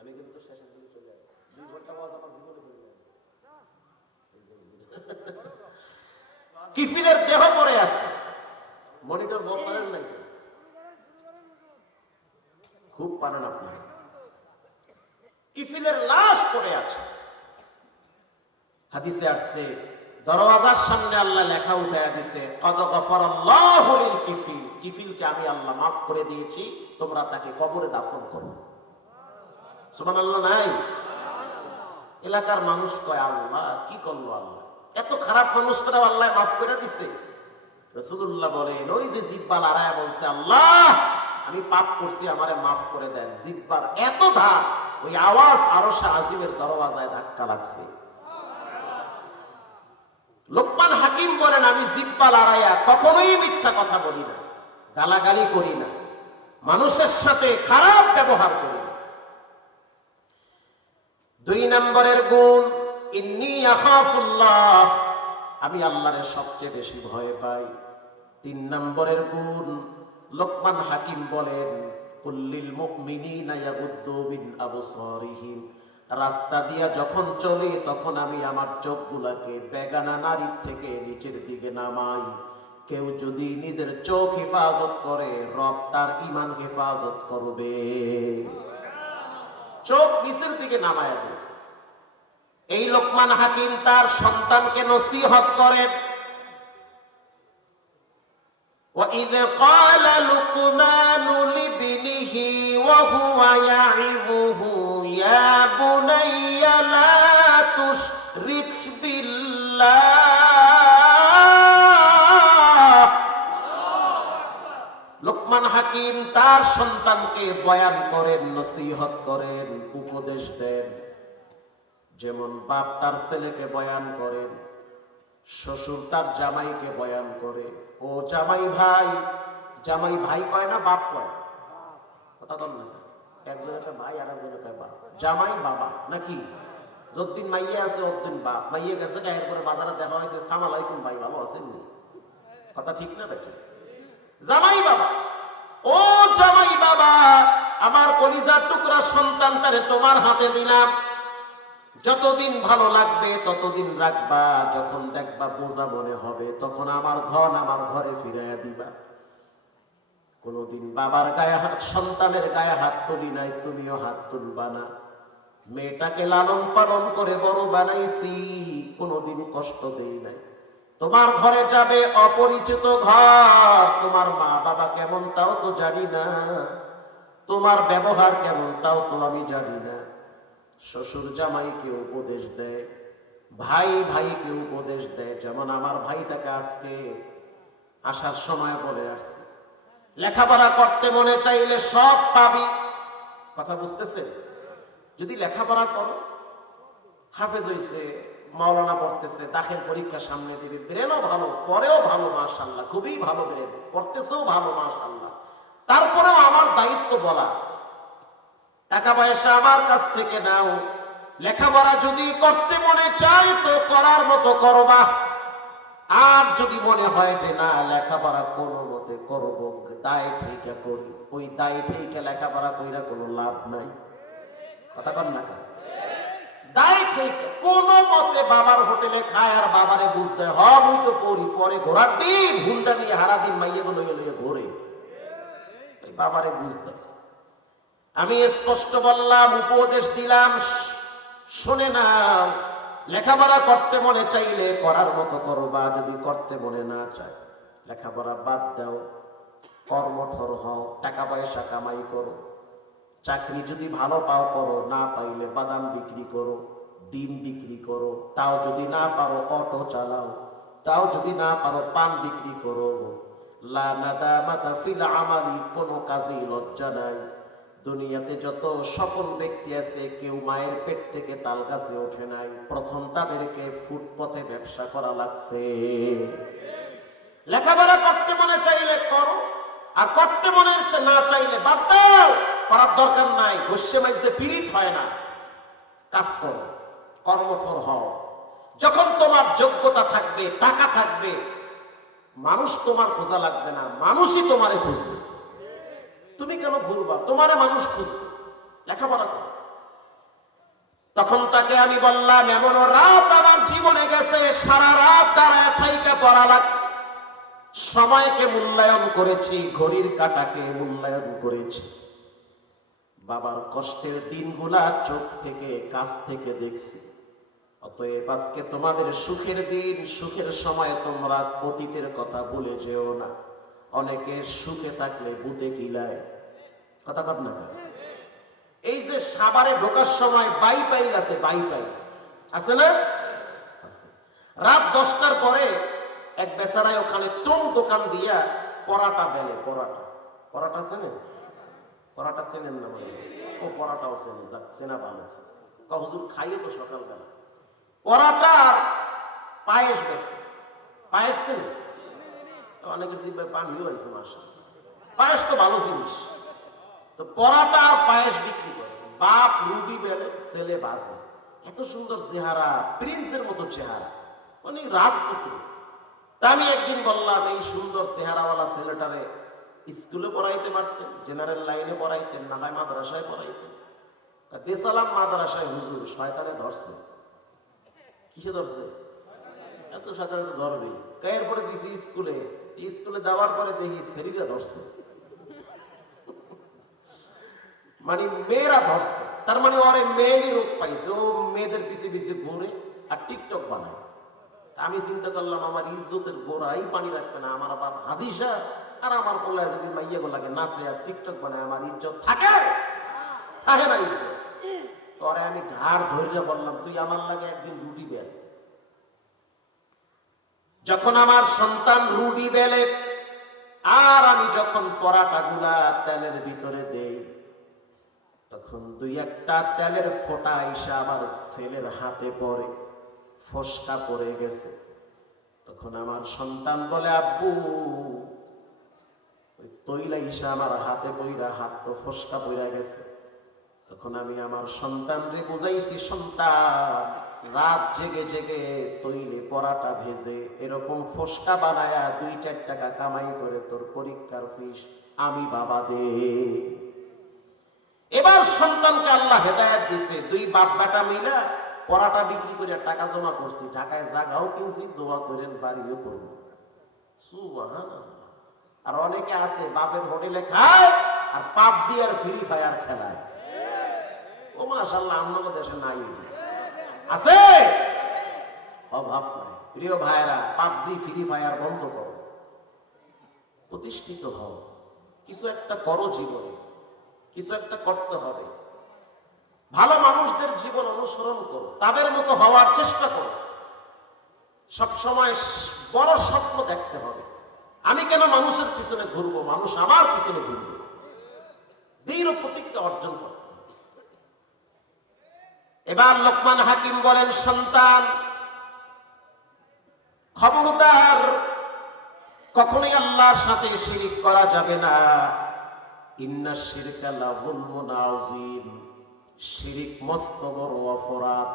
আমি কিন্তু শেষের দিকে চলে আসছি, 2 ঘন্টা বাদ আমার জীবনে হয়ে গেল। কিফিলের দেহ পড়ে আছে, মনিটর বসালেন নাই, খুব পারেন আপনারা। কিফিলের লাশ পড়ে আছে। হাদিসে আসছে, দরওয়াজার সামনে আল্লাহ লেখা উঠায়া দিছে, কদ গফারাল্লাহু লিল কিফিল, কিফিলকে আমি আল্লাহ মাফ করে দিয়েছি, তোমরা তাকে কবরে দাফন করো। সুবহানাল্লাহ নাই? এলাকার মানুষ কয়, আল্লাহ কি করলো, আল্লাহ এত খারাপ মানুষটাও আল্লাহ মাফ করে দিছে। রাসূলুল্লাহ বলেন, ওই যে জিহ্বা লড়ায় বলছে, আল্লাহ আমি পাপ করছি, আমারে মাফ করে দেন, জিহ্বার এত ধার, ওই আওয়াজ আরশে আজিমের দরওয়াজায় ধাক্কা লাগছে। লোকমান হাকিম বলেন, আমি জিহ্বা লড়াইয়া কখনোই মিথ্যা কথা বলি না, গালাগালি করি না, মানুষের সাথে খারাপ ব্যবহার করি না। 2 নম্বরের গুণ, ইন্নী আখাফুল্লাহ, আমি আল্লাহরে সবচেয়ে বেশি ভয় পাই। 3 নম্বরের গুণ, লোকমান হাকিম বলেন, কুল্লিল মুমিনিনা ইয়াগুদ্দু মিন আবসারিহিম, রাস্তা দিয়া যখন চলি তখন আমি আমার চোখগুলাকে বেগানা নারীর থেকে নিচের দিকে নামাই। কেউ যদি নিজের চোখ হেফাজত করে, রব তার ঈমান হেফাজত করবে। চোখ নিচের দিকে নামায়া দেয়। এই লোকমান হাকিম তার সন্তানকে নসিহত করেন, وَإِذْ قَالَ لُقْمَانُ لِابْنِهِ وَهُوَ يَعِظُهُ يَا بُنَيَّ لَا تُشْرِكْ بِاللَّهِ। লোকমান হাকিম তার সন্তানকে বয়ান করেন, নসিহত করেন, উপদেশ দেন। যেমন বাপ তার ছেলেকে বয়ান করেন, শ্বশুর তার জামাইকে বয়ান করে, ও জামাই ভাই, জামাই ভাই কয় না, বাপ কয়, কথা কন না, একজন একটা ভাই আর একজন একটা বাপ, জামাই বাবা নাকি? যতদিন মাইয়া আছে অতদিন বাপ। মাইয়া গেছে গা, এরপরে বাজারে দেখা হয়েছে, সালাম আলাইকুম ভাই, ভালো আছেন? কথা ঠিক না বেঠিক? জামাই বাবা, ও জামাই বাবা, আমার কলিজার টুকরা সন্তানটারে তোমার হাতে দিলাম, যতদিন ভালো লাগবে ততদিন রাখবা, যখন দেখবা বোঝা মনে হবে তখন আমার ধন আমার ঘরে ফিরাইয়া দিবা। কোনদিন বাবার গায়ে হাত, সন্তানের গায়ে হাত তুলি নাই, তুমিও হাত তুলবা না। মেয়েটাকে লালন পালন করে বড় বানাইছি, কোনদিন কষ্ট দেই নাই। তোমার ঘরে যাবে অপরিচিত ঘর, তোমার মা বাবা কেমন তাও তো জানি না, তোমার ব্যবহার কেমন তাও তো আমি জানি না। শ্বশুর জামাইকে উপদেশ দেয়, ভাই ভাইকে উপদেশ দেয়। যেমন আমার ভাইটাকে আজকে আসার সময় বলে আসছে, লেখাপড়া করতে মনে চাইলে সব পাবি। কথা বুঝতেছে? যদি লেখাপড়া করো, হাফেজ হইছে, মাওলানা পড়তেছে, দাখিল পরীক্ষা সামনে দিবে, ব্রেনও ভালো, পরেও ভালো, মাশাআল্লাহ, খুবই ভালো ব্রেন, পড়তেছেও ভালো, মাশাআল্লাহ। তারপরেও আমার দায়িত্ব বলা, টাকা পয়সা আমার কাছ থেকে নাও, লেখাপড়া যদি করতে মনে চাই তো করার মতো করবা। আর যদি মনে হয় যে না লেখাপড়া কোনো মতে করবো, দায় ঠিকা করি, ওই দায় ঠিকা লেখাপড়া কইরা কোনো লাভ নাই। কথা কন না কেন? দায় ঠিকা কোনো মতে বাবার হোটেলে খায় আর বাবারে বুঝতে হয় ওই তো পড়ি, পরে ঘোরার দিন হুন্ডা নিয়ে হারা দিন মাইয়ে গুলো লইয়ে ঘোরে, ওই বাবারে বুঝতে। আমি স্পষ্ট বললাম, উপদেশ দিলাম, শুনে না। লেখাপড়া করতে মনে চাইলে করার মতো করবা, যদি করতে মনে না চায় লেখাপড়া বাদ দাও, কর্মঠর হও, টাকা পয়সা কামাই করো। চাকরি যদি ভালো পাও করো, না পাইলে বাদাম বিক্রি করো, ডিম বিক্রি করো, তাও যদি না পারো অটো চালাও, তাও যদি না পারো পান বিক্রি করো। লা নাদামাতা ফিল আমালি, কোনো কাজেই লজ্জা নাই। দুনিয়াতে যত সফল ব্যক্তি আছে কেউ মায়ের পেট থেকে তাল গাছে ওঠে নাই, প্রথম তাদেরকে ফুটপথে ব্যবসা করা লাগছে। লেখাপড়া করতে মনে চাইলে করো, আর করতে মনে না চাইলে বাদ দাও, করার দরকার নাই। বসে মাইজে পীড়িত হয় না, কাজ করো, কর্মঠোর হও। যখন তোমার যোগ্যতা থাকবে, টাকা থাকবে, মানুষ তোমার খোঁজা লাগবে না, মানুষই তোমারে খুঁজবে। তুমি কেন ভুলবা? তোমারে মানুষ খুঁজবে, লেখাপড়া করো। তখন তাকে আমি বললাম, এমন রাত আমার জীবনে গেছে, সারা রাত দাঁড়ায় থাইকা পড়া লাগছে, সময়কে মূল্যায়ন করেছি, ঘড়ির কাঁটাকে মূল্যায়ন করেছি। বাবার কষ্টের দিনগুলা চোখ থেকে, কাছ থেকে দেখছি। অতএব আজকে তোমাদের সুখের দিন, সুখের সময় তোমরা অতীতের কথা ভুলে যেও না। অনেকে সুখে থাকলে বুতে কিলায়। কথা কর না কেন? এই যে সাভারে ঢোকার সময় বাইপাইল আছে, বাইপাইল আছে না? আছে। রাত 10টার পরে এক বেচারায় ওখানে টং দোকান দিয়া পরাটা বেলে, পরাটা, পরাটা চেনেন? পরাটা চেনেন না? মানে ও পরাটাও চেনে, চেনা ভালো। হুজুর খাইয়ে তো সকালবেলা পরাটা পায়েস বেছে। পায়েস চেনে? অনেকের জিব্বায় পানিও হয়েছে, মাসা পায়েস তো ভালো জিনিস। তো পরাটা আর পায়েস বিক্রি করে, বাপ রুটি বেলে, ছেলে বাজে। এত সুন্দর চেহারা, প্রিন্সের মতো চেহারা, মানে রাজপুত্র। তা আমি একদিন বললাম, এই সুন্দর চেহারাওয়ালা ছেলেটারে স্কুলে পড়াইতে পারতেন, জেনারেল লাইনে পড়াইতেন, না হয় মাদ্রাসায় পড়াইতেন। দেশালাম মাদ্রাসায়, হুজুর শয়তানে ধরছে। কিসে ধরছে? এত সাধারণত ধরবে। এরপরে দিছি স্কুলে, স্কুলে যাওয়ার পরে দেখি শরীরে ধরছে, মানে মেয়েরা ধরছে। তার মানে ওরে মেয়েরই রোগ পাইছে, ও মেয়েদের পিছিয়ে পিছিয়ে ঘুরে আর টিকটক বানায়। আমি চিন্তা করলাম, আমার ইজ্জতের গোড়াই পানি রাখবে না আমার বাপ হাজি সাহেব, আর আমার বলে যদি মাইয়া গোলাকে নাচে আর টিকটক বানায়, আমার ইজ্জত থাকে? থাকে না ইজ্জত। তোরে আমি ঘাড় ধরে বললাম, তুই আমার লাগে একদিন রুটি বেল। যখন আমার সন্তান রুটি বেলে আর আমি যখন পরাটা গুলা তেলের ভিতরে দেই, তখন দুই একটা তেলের ফোঁটা এসে আমার ছেলের হাতে পড়ে, ফসকা পড়ে গেছে। তখন আমার সন্তান বলে, আব্বু ওই তৈলা ইসা আমার হাতে পইরা, হাত তো ফসকা পইরা গেছে। তখন আমি আমার সন্তানরে বুঝাইছি, সন্তান, রাত জেগে জেগে তৈরি পরাটা ভেজে এরকম ফসকা বানায়া 2-4 টাকা কামাই করে তোর পরীক্ষার ফিস আমি বাবা দে। এবার সন্তানকে আল্লাহ হেদায়েত দিছে, 2 বাপ বেটা মিলা পরাটা বিক্রি করে টাকা জমা করছি, ঢাকায় জায়গাও কিনছি, দোয়া করেন বাড়িও করব। সুবহানাল্লাহ। আর অনেকে আছে বাপের হোটেলে খায় আর পাবজি আর ফ্রি ফায়ার খেলায়। ও মাশাআল্লাহ, আমাদের দেশে নাই আছে, অভাব নাই। প্রিয় ভাইরা, পাবজি ফ্রি ফায়ার বন্ধ করো, প্রতিষ্ঠিত হও, কিছু একটা করো, জীবনে কিছু একটা করতে হবে। ভালো মানুষদের জীবন অনুসরণ করো, তাদের মতো হওয়ার চেষ্টা করো। সবসময় বড় স্বপ্ন দেখতে হবে। আমি কেন মানুষের পিছনে ঘুরবো, মানুষ আমার পিছনে ঘুরবে। দৃঢ় প্রতিজ্ঞা অর্জন করতে হবে। এবার লোকমান হাকিম বলেন, সন্তান খবরদার, কখনোই আল্লাহর সাথে শিরিক করা যাবে না। ইন্নাশ শিরকা লাযুলমুন আযীম, শিরিক মস্ত বড় অপরাধ।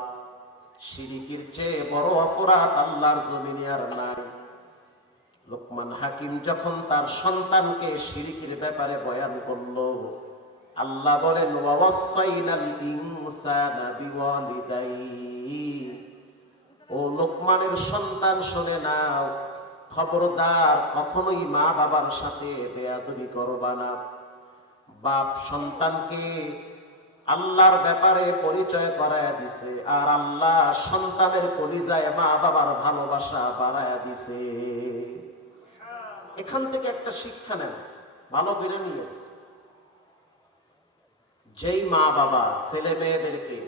শিরিকের চেয়ে বড় অপরাধ আল্লাহর জমিনে আর নাই। লোকমান হাকিম যখন তার সন্তানকে শিরিকের ব্যাপারে বয়ান করল, আল্লাহ বলেন, ওয়াসাইনাল ইনসানা বিওয়ালিদাইহি, ও লোকমানের সন্তান শুনে নাও, খবরদার কখনোই মা বাবার সাথে বেয়াদবি করবা না। বাপ সন্তানকে আল্লাহর ব্যাপারে পরিচয় করায়া দিছে, আর আল্লাহ সন্তানের কলিজায় মা বাবার ভালোবাসা বাড়ায়া দিছে। এখান থেকে একটা শিক্ষা নেন, ভালো করে নিয়ে। যেই মা বাবা ছেলে মেয়েদেরকে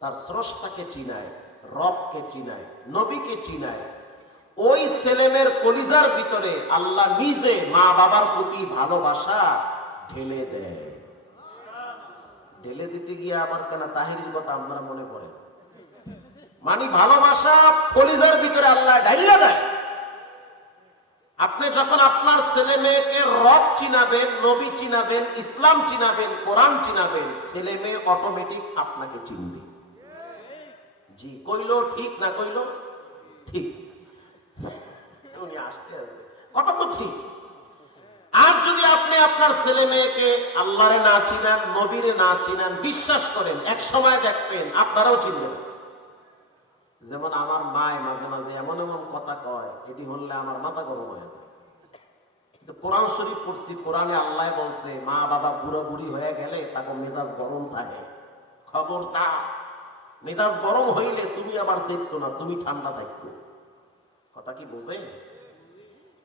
তার স্রষ্টাকে চিনায়, রবকে চিনায়, নবীকে চিনায়, ওই ছেলেমেয়ের কলিজার ভিতরে আল্লাহ নিজে মা বাবার প্রতি ভালোবাসা ঢেলে দেয়। ঢেলে দিতে গিয়ে আবার কেন তাহিরির কথা আপনারা মনে পড়ে, মানে ভালোবাসা কলিজার ভিতরে আল্লাহ ঢাইলা দেয়। আপনি যখন আপনার ছেলে মেয়েকে রব চিনাবেন, নবী চিনাবেন, ইসলাম চিনাবেন, কোরআন চিনাবেন, ছেলে মেয়ে অটোমেটিক আপনাকে চিনবে। জি কইলো ঠিক, না কইলো ঠিক, উনি আসতে আছে কথা তো ঠিক। আর যদি আপনি আপনার ছেলে মেয়েকে আল্লাহরে না চিনেন, নবীরে না চিনেন, বিশ্বাস করেন এক সময় দেখবেন আপনারাও চিনবেন। যেমন আমার মায় মাঝে মাঝে এমন এমন কথা কয়, এটি হলে আমার মাথা গরম হয়ে যায়। কিন্তু কোরআন শরীফ পড়ছি, কোরআনে আল্লাহ বলছে মা বাবা বুড়ো বুড়ি হয়ে গেলে তাকে মেজাজ গরম থাকে, খবরদার মেজাজ গরম হইলে তুমি আবার চেতো না, তুমি ঠান্ডা থাকতো। কথা কি বোঝে?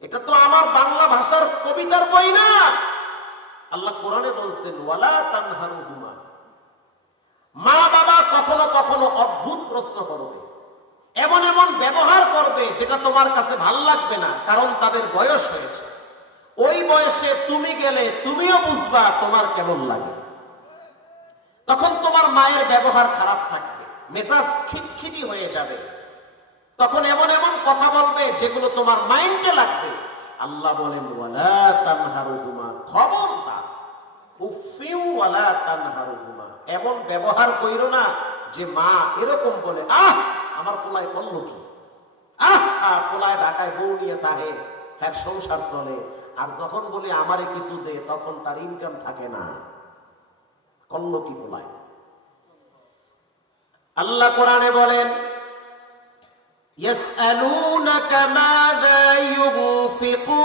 এটা তো আমার বাংলা ভাষার কবিতার বই না। আল্লাহ কোরআনে বলছেন, ওয়ালা তানহারুহুমা, মা বাবা কখনো কখনো অদ্ভুত প্রশ্ন করবে, এমন এমন ব্যবহার করবে যেটা তোমার কাছে ভাল লাগবে না, কারণ তাদের বয়স হয়েছে। ওই বয়সে তুমি গেলে তুমিও বুঝবা তোমার কেমন লাগে। তখন তোমার মায়ের ব্যবহার খারাপ থাকবে, মেজাজ খিটখিটি হয়ে যাবে, তখন এমন এমন কথা বলবে যেগুলো তোমার মাইন্ডে লাগবে। আল্লাহ বলেন, ওয়ালা তানহারুহুমা, খবরদার, উফিউ ওয়ালা তানহারুহুমা, এমন ব্যবহার কইরো না যে মা এরকম বলে, আহ আমার পোলায় করলো কি, আহ পোলায় ঢাকায় বউ নিয়ে তাহে, হ্যাঁ সংসার চলে, আর যখন বলে আমারে কিছু দে তখন তার ইনকাম থাকে না, করলো কি পোলায়। আল্লাহ কোরআনে বলেন, ইয়াসআলুনাকা মাযা ইউনফিকুন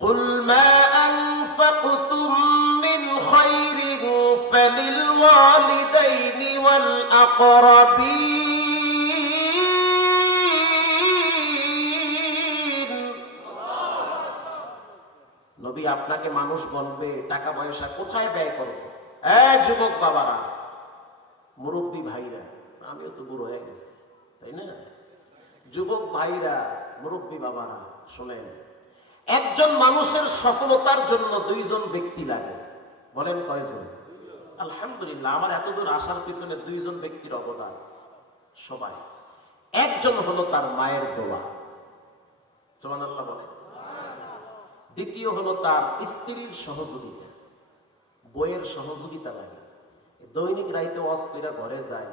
কুল মা আনফাকতুম মিন খায়রিন ফালিল ওয়ালিদাইনি ওয়াল আকরাবিন। নবী আপনাকে মানুষ বলবে টাকা পয়সা কোথায় ব্যয় করবো। যুবক বাবারা, মুরব্বী ভাইরা, আমিও তো বুড়ো হয়ে গেছি তাই না, যুবক ভাইরা, মুরব্বী বাবারা শোনেন, একজন মানুষের সফলতার জন্য 2 জন ব্যক্তি লাগে। বলেন কয়জন? আলহামদুলিল্লাহ, আমার এতদূর আসার পিছনে 2 জন ব্যক্তির অবদান সবাই। একজন হলো তার মায়ের দোয়া, সুবহানাল্লাহ বলেন। দ্বিতীয় হলো তার স্ত্রীর সহযোগিতা। বইয়ের সহযোগিতা লাগে। দৈনিক রাইতে ওয়াজ কইরা ঘরে যায়,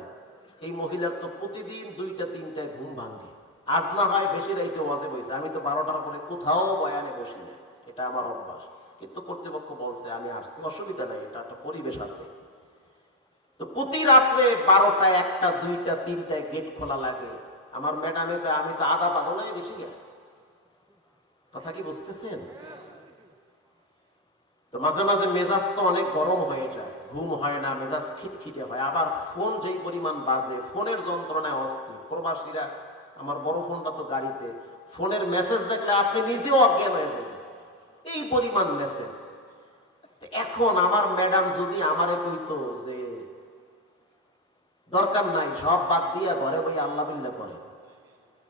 এই মহিলার তো প্রতিদিন 2টা-3টায় ঘুম ভাঙে। আজ না হয় বেশি রাইতে ওয়াজে বইছে, আমি তো 12টার পরে কোথাও বয়ানে বসি না, এটা আমার অভ্যাস। কিন্তু কর্তৃপক্ষ বলছে আমি আসছি, অসুবিধা নাই, এটা একটা পরিবেশ আছে। তো প্রতি রাত্রে 12টা, 1টা, 2টা, 3টায় গেট খোলা লাগে। আমার ম্যাডামে আমি তো আধা পাগল হয়ে বেশি গে, কথা কি বুঝতেছেন? তো মাঝে মাঝে মেজাজ তো অনেক গরম হয়ে যায়, ঘুম হয় না, মেজাজ খিটখিটে হয়। আবার ফোন যেই পরিমাণ বাজে, ফোনের যন্ত্রণায় অস্থির। প্রবাসীরা, আমার বড় ফোনটা তো গাড়িতে, ফোনের মেসেজ দেখলে আপনি নিজেও অজ্ঞান হয়ে যাবেন, এই পরিমাণ মেসেজ। এখন আমার ম্যাডাম যদি আমারে কইতো যে দরকার নাই, সব বাদ দিয়া ঘরে বই আল্লাহ বিল্লাহ করে,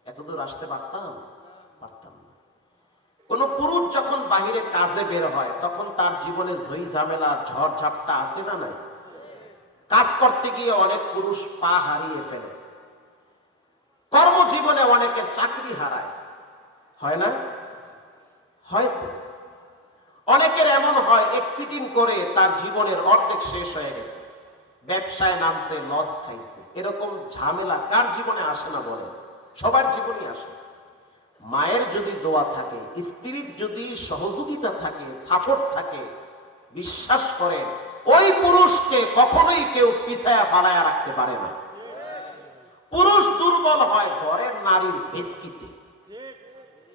এতদূর আসতে পারতাম? পারতাম না। কোন পুরুষ যখন বাহিরে কাজে বের হয় তখন তার জীবনে ঝই ঝামেলা, ঝড় ঝাপটা আছে না নাই? কাজ করতে গিয়ে অনেক পুরুষ পা হারিয়ে ফেলে, কর্মজীবনে অনেকের চাকরি হারায়, হয় না? হয়তো অনেকের এমন হয় অ্যাক্সিডেন্ট করে তার জীবনের অর্ধেক শেষ হয়ে গেছে, ব্যবসায় নামছে, লস খাইছে। এরকম ঝামেলা কার জীবনে আসে না বলে? সবার জীবনে আসে। মায়ের যদি দোয়া থাকে, স্ত্রীর যদি সহযোগিতা থাকে, সাপোর্ট থাকে, বিশ্বাস করে ওই পুরুষকে কখনোই কেউ পিছায়া ফালায়া রাখতে পারে না। পুরুষ দুর্বল হয় ঘরের নারীর ভেস্কিতে,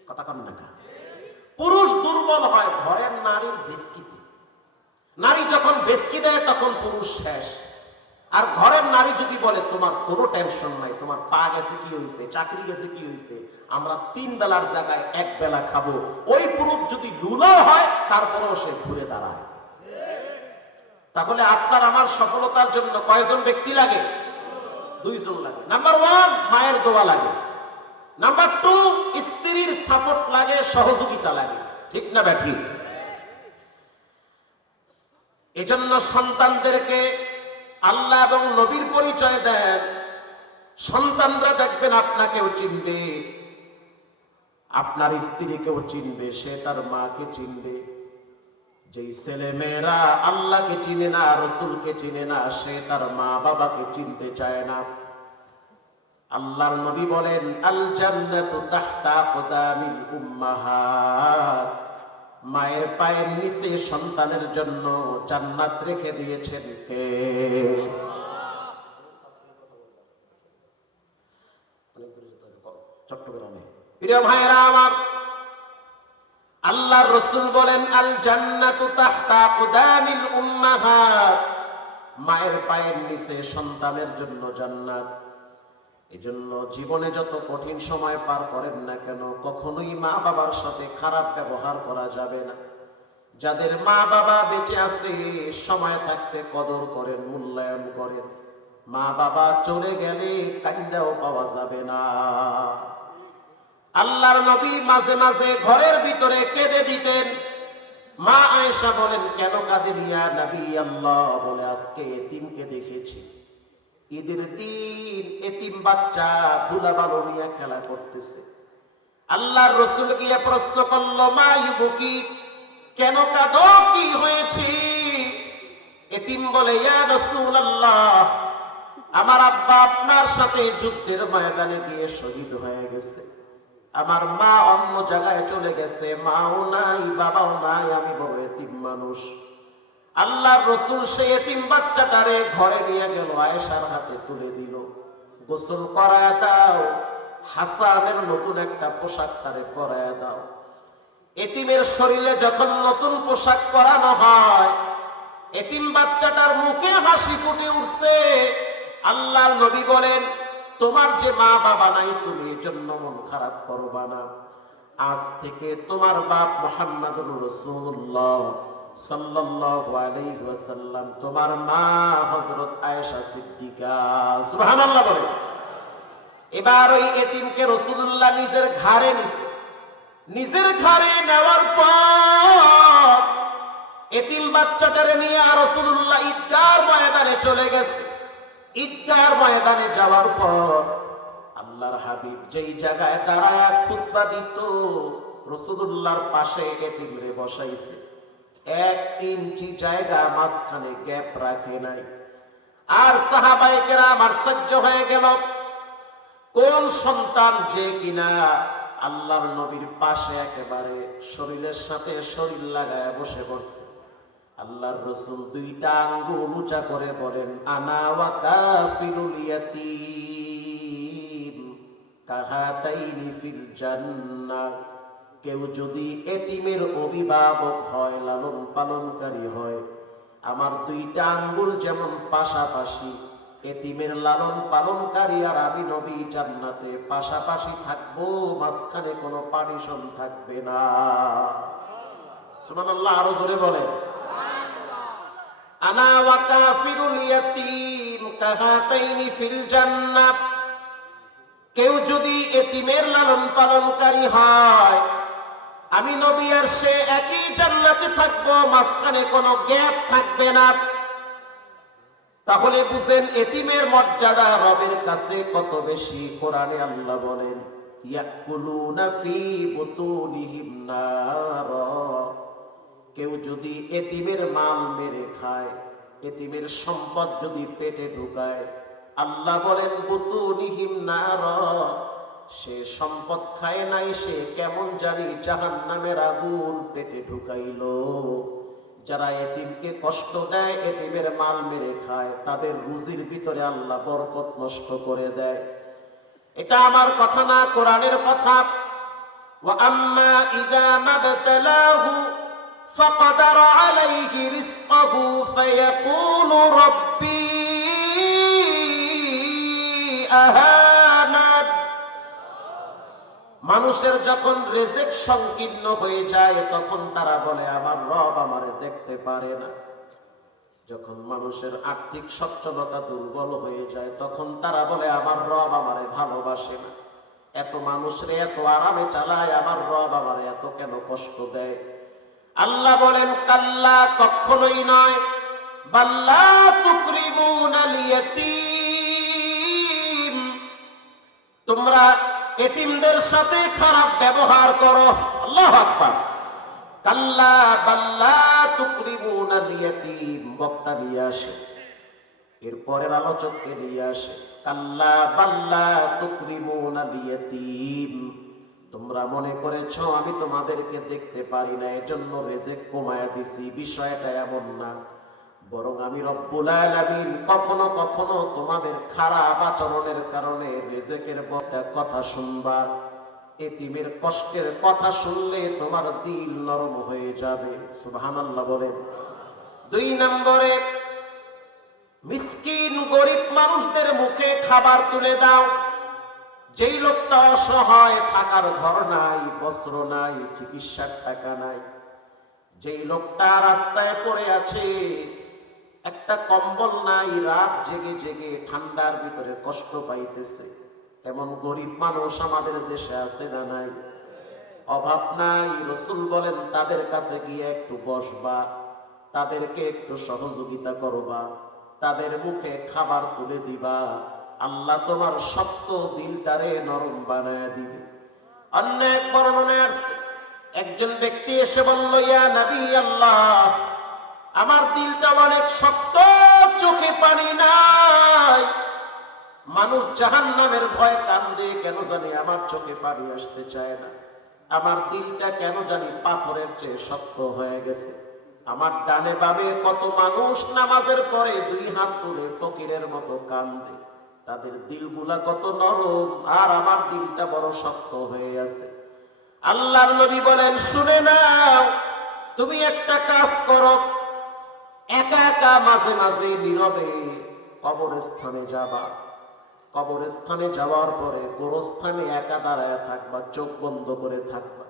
কথা কন না কা? পুরুষ দুর্বল হয় ঘরের নারীর ভেস্কিতে। নারী যখন ভেস্কি দেয় তখন পুরুষ শেষ। আর ঘরের নারী যদি বলে তোমার কোনো টেনশন নাই, তোমার পা গেছে কি হয়েছে, চাকরি গেছে কি হয়েছে, আমরা 3 বেলার জায়গায় 1 বেলা খাবো, ওই পুরুষ যদি লুলাও হয় তারপরেও সে ঘুরে দাঁড়ায়। তাহলে আপনার আমার সফলতার জন্য কয়জন ব্যক্তি লাগে? 2 জন লাগে। নাম্বার 1 মায়ের দোয়া লাগে, নাম্বার 2 স্ত্রীর সাপোর্ট লাগে, সহযোগিতা লাগে, ঠিক না ব্যাঠিক? এজন্য সন্তানদেরকে আল্লাহ এবং নবীর পরিচয় দেন। সন্তানরা দেখবেন আপনাকেও চিনবে, আপনার স্ত্রীকেও চিনবে, সে তার মাকে চিনবে। যেই ছেলে মেয়েরা আল্লাহকে চিনে না, রসুলকে চিনে না, সে তার মা বাবাকে চিনতে চায় না। আল্লাহর নবী বলেন আল জান্নাতু তাহতা আকদামিল উম্মাহাত, মায়ের পায়ের নিচে সন্তানের জন্য জান্নাত রেখে দিয়েছেন কে? চট্টগ্রামে। প্রিয় ভাইরা আমার, আল্লাহর রাসূল বলেন আল জান্নাতু তাহতা আকদামিল উম্মাহাত, মায়ের পায়ের নিচে সন্তানের জন্য জান্নাত। এজন্য জীবনে যত কঠিন সময় পার করেন না কেন, কখনোই মা বাবার সাথে খারাপ ব্যবহার করা যাবে না। যাদের মা বাবা বেঁচে আছে সময় থাকতে কদর করেন, মূল্যায়ন করেন। মা বাবা চলে গেলে কান্দাও পাওয়া যাবে না। আল্লাহর নবী মাঝে মাঝে ঘরের ভিতরে কেঁদে দিতেন। মা আয়েশা বলেন কেন কাঁদেন ইয়া নবী আল্লাহ? বলে আজকে এতিমকে দেখেছি, ঈদের দিন এতিম বাচ্চা ধুলাবালু নিয়ে খেলা করতেছে। আল্লাহর রাসূল গিয়ে প্রশ্ন করল মা ইউবকি, কেন কাঁদো, কি হয়েছে? এতিম বলে ইয়া রাসূলুল্লাহ, আমার আব্বা আপনার সাথে যুদ্ধের ময়দানে গিয়ে শহীদ হয়ে গেছে, আমার মা অন্য জায়গায় চলে গেছে, মাও নাই বাবাও নাই, আমি বড় এতিম মানুষ। আল্লাহর রাসূল সেই এতিম বাচ্চাটারে ঘরে নিয়ে গেল, আয়েশার হাতে তুলে দিল, গোসল করায় দাও, হাসানের নতুন একটা পোশাক তারে পরায় দাও। এতিমের শরীরে যখন নতুন পোশাক পরানো হয়, এতিম বাচ্চাটার মুখে হাসি ফুটে উঠছে। আল্লাহর নবী বলেন তোমার যে মা বাবা নাই, তুমি এজন্য মন খারাপ করবা না। আজ থেকে তোমার বাপ মুহাম্মদুর রাসূলুল্লাহ সাল্লাল্লাহু আলাইহি ওয়াসাল্লাম, তোমার মা হযরত আয়েশা সিদ্দিকা, সুবহানাল্লাহ বলে। এবার ওই এতিমকে রাসূলুল্লাহ নিজের ঘাড়ে নিছে। নিজের ঘাড়ে নেওয়ার পর এতিম বাচ্চাটারে নিয়ে রাসূলুল্লাহ ঈদগাহর ময়দানে চলে গেছে। ঈদগাহর ময়দানে যাওয়ার পর আল্লাহর হাবিব যেই জায়গায় দাঁড়ায় খুতবা দিত, রাসূলুল্লাহর পাশে এতিমরে বসাইছে। 1 ইঞ্চি জায়গা মাঝখানে গ্যাপ রাখে নাই। আর সাহাবায়ে কেরাম আশ্চর্য হয়ে গেল, কোন সন্তান যে কিনা আল্লাহর নবীর পাশে একেবারে শরীরের সাথে শরীর লাগায় বসে পড়ছে। আল্লাহর রাসূল 2টা আঙ্গুল উঁচা করে বলেন, আনা ওয়া কাফিরুল ইয়াতীম কাহাতাইনি ফিল জান্নাহ। কেউ যদি এতিমের অভিভাবক হয়, লালন পালনকারী হয়, আমার 2টা আঙ্গুল যেমন পাশাপাশি, এতিমের লালন পালনকারী আর আমি নবী জান্নাতে পাশাপাশি থাকবো, মাঝখানে কোনো পার্টিশন থাকবে না। সুবহানাল্লাহ, আরো জোরে বলেন। আনা ওয়া কাফিরুল ইয়াতীম কাহাতাইনি ফিল জান্নাহ। কেউ যদি এতিমের লালন পালনকারী হয়, আমি নবী আর সে একই জান্নাতে থাকবো, মাঝখানে কোনো গ্যাপ থাকবে না। তাহলে বুঝেন এতিমের মর্যাদা রবের কাছে কত বেশি। কোরআনে আল্লাহ বলেন, ইয়াকুলুনা ফি বুতুনিহিম নার। কেউ যদি এতিমের মাল মেরে খায়, এতিমের সম্পদ যদি পেটে ঢুকায়, আল্লাহ বলেন বুতুনিহিম নার, সে সম্পদ খায় নাই, সে কেমন জানি জাহান্নামের আগুন পেটে ঢুকাইলো। যারা এতিমকে কষ্ট দেয়, এতিমের মাল মেরে খায়, তাদের রুজির ভিতরে আল্লাহ বরকত নষ্ট করে দেয়। এটা আমার কথা না, কোরআনের কথা। ওয়া আম্মা ইযা মাবতালাহু ফাকদারা আলাইহি রিজকাহু ফায়াকুলু রাব্বি আহানান। মানুষের যখন রিজিক সংকীর্ণ হয়ে যায়, তখন তারা বলে আমার রব আমারে দেখতে পারে না। যখন মানুষের আর্থিক সচ্ছলতা দুর্বল হয়ে যায়, তখন তারা বলে আমার রব আমারে ভালোবাসে না। এত মানুষরে এত আরামে চালায়, আমার রব আমারে এত কেন কষ্ট দেয়? আল্লাহ বলেন, কাল্লা, কখনোই নয়। বাল্লা তুকরিমুনাল ইয়াতীম, তোমরা এতিমদের সাথে খারাপ ব্যবহার করো। আল্লাহু আকবার। কাল্লা বাল্লা তুকরিমুনাল ইয়াতীম, বক্তা নিয়ে আসে, এরপরের আলোচককে নিয়ে আসে। কাল্লা বাল্লা তুকরিমুনাল ইয়াতীম, তোমরা মনে করেছো আমি তোমাদেরকে দেখতে পারি না, এজন্য রিজিক কমায়া দিছি। বিষয়টা এমন না, বরং আমি রব্বুল আলামিন কখনো কখনো তোমাদের খারাপ আচরণের কারণে রিজিকের কথা শুনবা। এতিমের কষ্টের কথা শুনলে তোমার দিল নরম হয়ে যাবে। সুবহানাল্লাহ বলেন। 2 নম্বরে, মিসকিন গরিব মানুষদের মুখে খাবার তুলে দাও। যেই লোকটা অসহায়, থাকার ঘর নাই, বস্ত্র নাই, চিকিৎসার টাকা নাই, যেই লোকটা রাস্তায় পড়ে আছে, একটা কম্বল নাই, রাত জেগে জেগে ঠান্ডার ভিতরে কষ্ট পাইতেছে, এমন গরিব মানুষ আমাদের দেশে আছে না নাই? অভাব নাই। রাসূল বলেন তাদের কাছে গিয়ে একটু বসবা, তাদেরকে একটু সহযোগিতা করবা, তাদের মুখে খাবার তুলে দিবা, আল্লাহ তোমার শক্ত দিলটারে নরম বানায় দিবে। অন্য এক বর্ণনায় আছে, একজন ব্যক্তি এসে বলল, ইয়া নবী আল্লাহ, আমার দিলটা অনেক শক্ত, চোখে পানি নাই, মানুষ জাহান্নামের ভয় কান্দে, কেন জানি আমার চোখে পানি আসতে চায় না, আমার দিলটা কেন জানি পাথরের চেয়ে শক্ত হয়ে গেছে। আমার ডানে বামে কত মানুষ নামাজের পরে 2 হাত তুলে ফকিরের মতো কান্দে, তাদের দিলগুলা কত নরম, আর আমার দিলটা বড় শক্ত হয়ে আছে। আল্লাহর নবী বলেন, শুনে নাও, তুমি একটা কাজ করো, একা একা মাঝে মাঝে নীরবে কবরস্থানে যাবা। কবরস্থানে যাওয়ার পরে গোরস্থানে একা দাঁড়ায় থাকবা, চোখ বন্ধ করে থাকবা।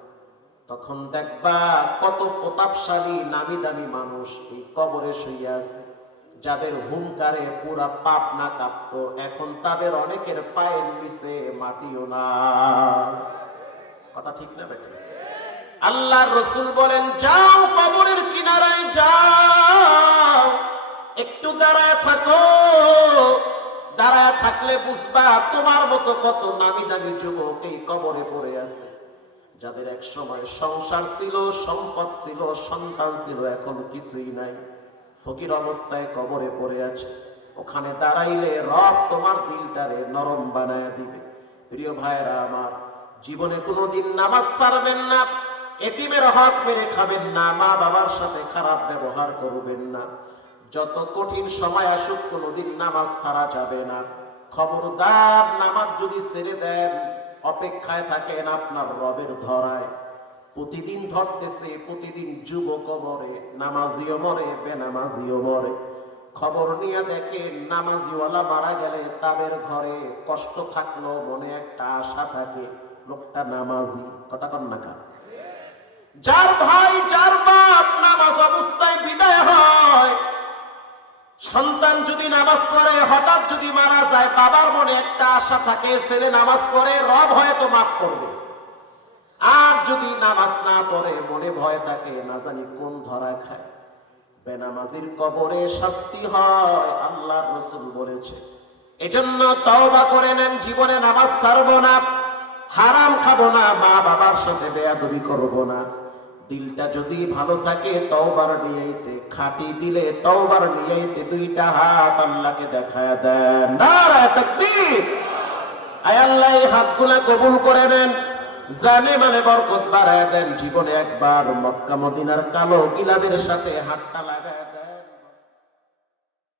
তখন দেখবা কত প্রতাপশালী নামি দামি মানুষ এই কবরে শুয়ে আছে, যাদের হুঙ্কারে পুরা পাপ না কাঁপতো, এখন তাদের অনেকের পায়ের নিচে মাটিও না। কথা ঠিক না বেঠিক? আল্লাহর রাসূল বলেন, যাও কবরের কিনারায় যাও, একটু দাঁড়ায় থাকো, দাঁড়ায় থাকলে বুঝবা তোমার মতো কত নামি দামি যুবক এই কবরে পড়ে আছে, যাদের এক সময় সংসার ছিল, সম্পদ ছিল, সন্তান ছিল, এখন কিছুই নাই, ফকির অবস্থায় কবরে পড়ে আছে, ওখানে দাঁড়াইলে রব তোমার দিলটারে নরম বানায় দিবে। প্রিয় ভাইরা আমার, জীবনে কোনোদিন নামাজ ছাড়বেন না, এতিমের হক মেরে খাবেন না, মা বাবার সাথে খারাপ ব্যবহার করবেন না। যত কঠিন সময় আসুক কোনোদিন নামাজ ছাড়া যাবে না। খবরদার, নামাজ যদি ছেড়ে দেন অপেক্ষায় থাকেন আপনার রবের ধরায়। প্রতিদিন ধরতেছে, প্রতিদিন যুবক মরে, নামাজিও মরে, বেনামাজিও মরে। খবর নিয়ে দেখেন, নামাজিওয়ালা মারা গেলে তাদের ঘরে কষ্ট থাকলো মনে একটা আশা থাকে, লোকটা নামাজি। কথা কন না কার? যার ভাই যার বাপ নামাজ অবস্থায় বিদায় হয়, সন্তান যদি নামাজ পড়ে হঠাৎ যদি মারা যায়, বাবার মনে একটা আশা থাকে ছেলে নামাজ পড়ে, রব হয়তো মাফ করবে। আর যদি নামাজ না পড়ে মনে ভয় থাকে না জানি কোন ধরা খায়। বেনামাজির কবরে শাস্তি হয়, আল্লাহর রাসূল বলেছে। এজন্য তওবা করে নেন, জীবনে নামাজ ছাড়বো না, হারাম খাবো না, মা বাবার সাথে বেয়াদবি করবো না। দিলটা যদি ভালো থাকে তওবার নিয়তে, খাঁটি দিলে তওবার নিয়তে দুইটা হাত আল্লাহকে দেখায় দেন। নারায়ে তাকবীর। আয় আল্লাহ, এই হাতগুলা কবুল করে নেন, জানে মানে বরকত বাড়ায় দেন। জীবনে একবার মক্কা মদিনার কালো গিলাবের সাথে হাতটা লাগায়